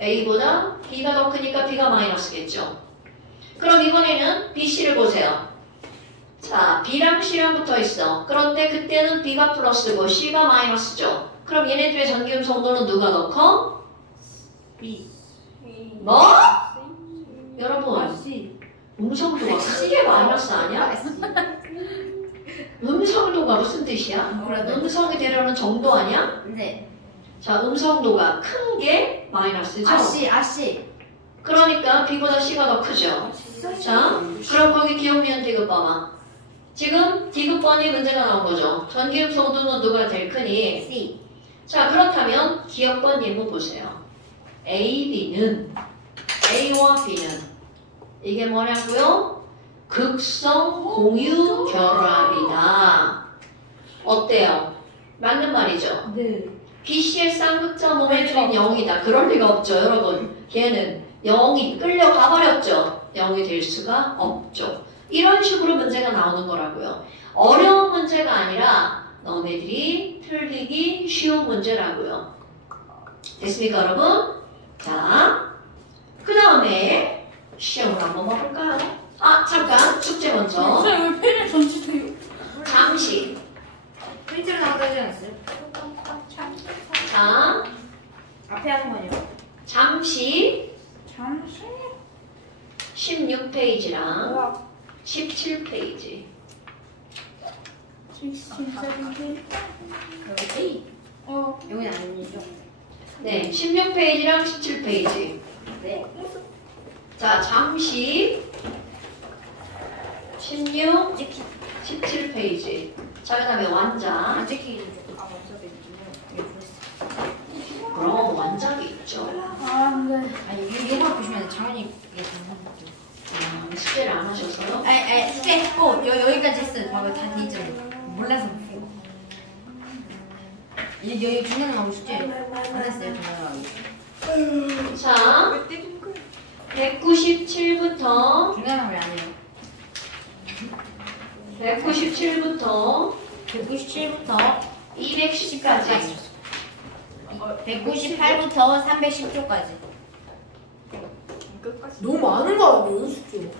A보다 B가 더 크니까 B가 마이너스겠죠. 그럼 이번에는 B, C를 보세요. 자, B랑 C랑 붙어 있어. 그런데 그때는 B가 플러스고 C가 마이너스죠. 그럼 얘네들의 전기음 속도는 누가 더 커? B. 뭐? 여러분, C. 음성도가 크게 마이너스 아니야? 음성도가 무슨 뜻이야? 음성이 되려는 정도 아니야? 네. 자, 음성도가 큰 게 마이너스죠? 아씨. 그러니까 B보다 C가 더 크죠? 자, 그럼 거기 기억, 니은, 디귿 봐봐. 지금 디귿번이 문제가 나온 거죠. 전기음 속도는 누가 제일 크니? C. 자, 그렇다면 기억번 예문 보세요. A, B는 A와 B는 이게 뭐냐고요? 극성 공유 결합이다. 어때요? 맞는 말이죠? 네. BC의 쌍극자 모멘트는 0이다. 그럴 리가 없죠, 여러분. 걔는 0이 끌려가 버렸죠. 0이 될 수가 없죠. 이런 식으로 문제가 나오는 거라고요. 어려운 문제가 아니라 너네들이 틀리기 쉬운 문제라고요. 됐습니까, 여러분? 자, 그 다음에 시험을 한번 봐볼까요? 아, 잠깐 숙제 먼저. 선생님 왜 펜을 던지세요? 잠시. 프린트로 나오다 하지 않았어요? 자, 앞에 하는 거요. 잠시 잠시. 16페이지랑 17페이지. 16, 17. 여기 여기는 아니죠? 네, 16페이지랑 17페이지. 네. 자, 잠시 16, 17페이지. 자, 그 다음에 완자. 안 찍히기 먼저 되거든요. 그럼 완작이 있죠. 아, 네. 아니 이거 보시면 장원이 이게 숙제를 안 하셔서요? 아니 숙제 했고 여기까지 했어요. 봐봐 다 뒤져. 몰라서 못해요. 여기 중간에 나오고 숙제 안 했어요. 중간에 자, 197부터 중간에 왜안 해요? 197부터 197부터 210까지. 198부터 310초까지. 너무 많은 거 아니에요, 숙제?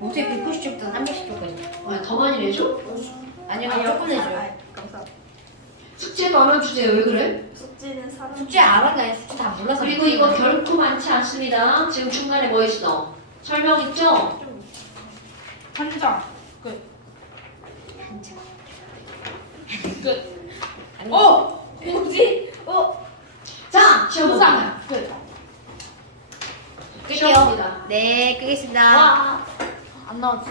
어떻게 190초부터 310초까지? 더 많이 내줘? 아니요, 조금 내줘요. 감사합니다. 숙제 많은 주제요. 왜 그래? 숙제는 사람. 숙제 알아가요. 숙제 다 몰라서. 그리고 이거 결코 많지 않습니다. 지금 중간에 뭐 있어? 설명 있죠? 한 장. 뭐지? 자, 시험 봅니다. 끌게요. 시험 봅니다. 네, 끄겠습니다. 와. 안 나왔어.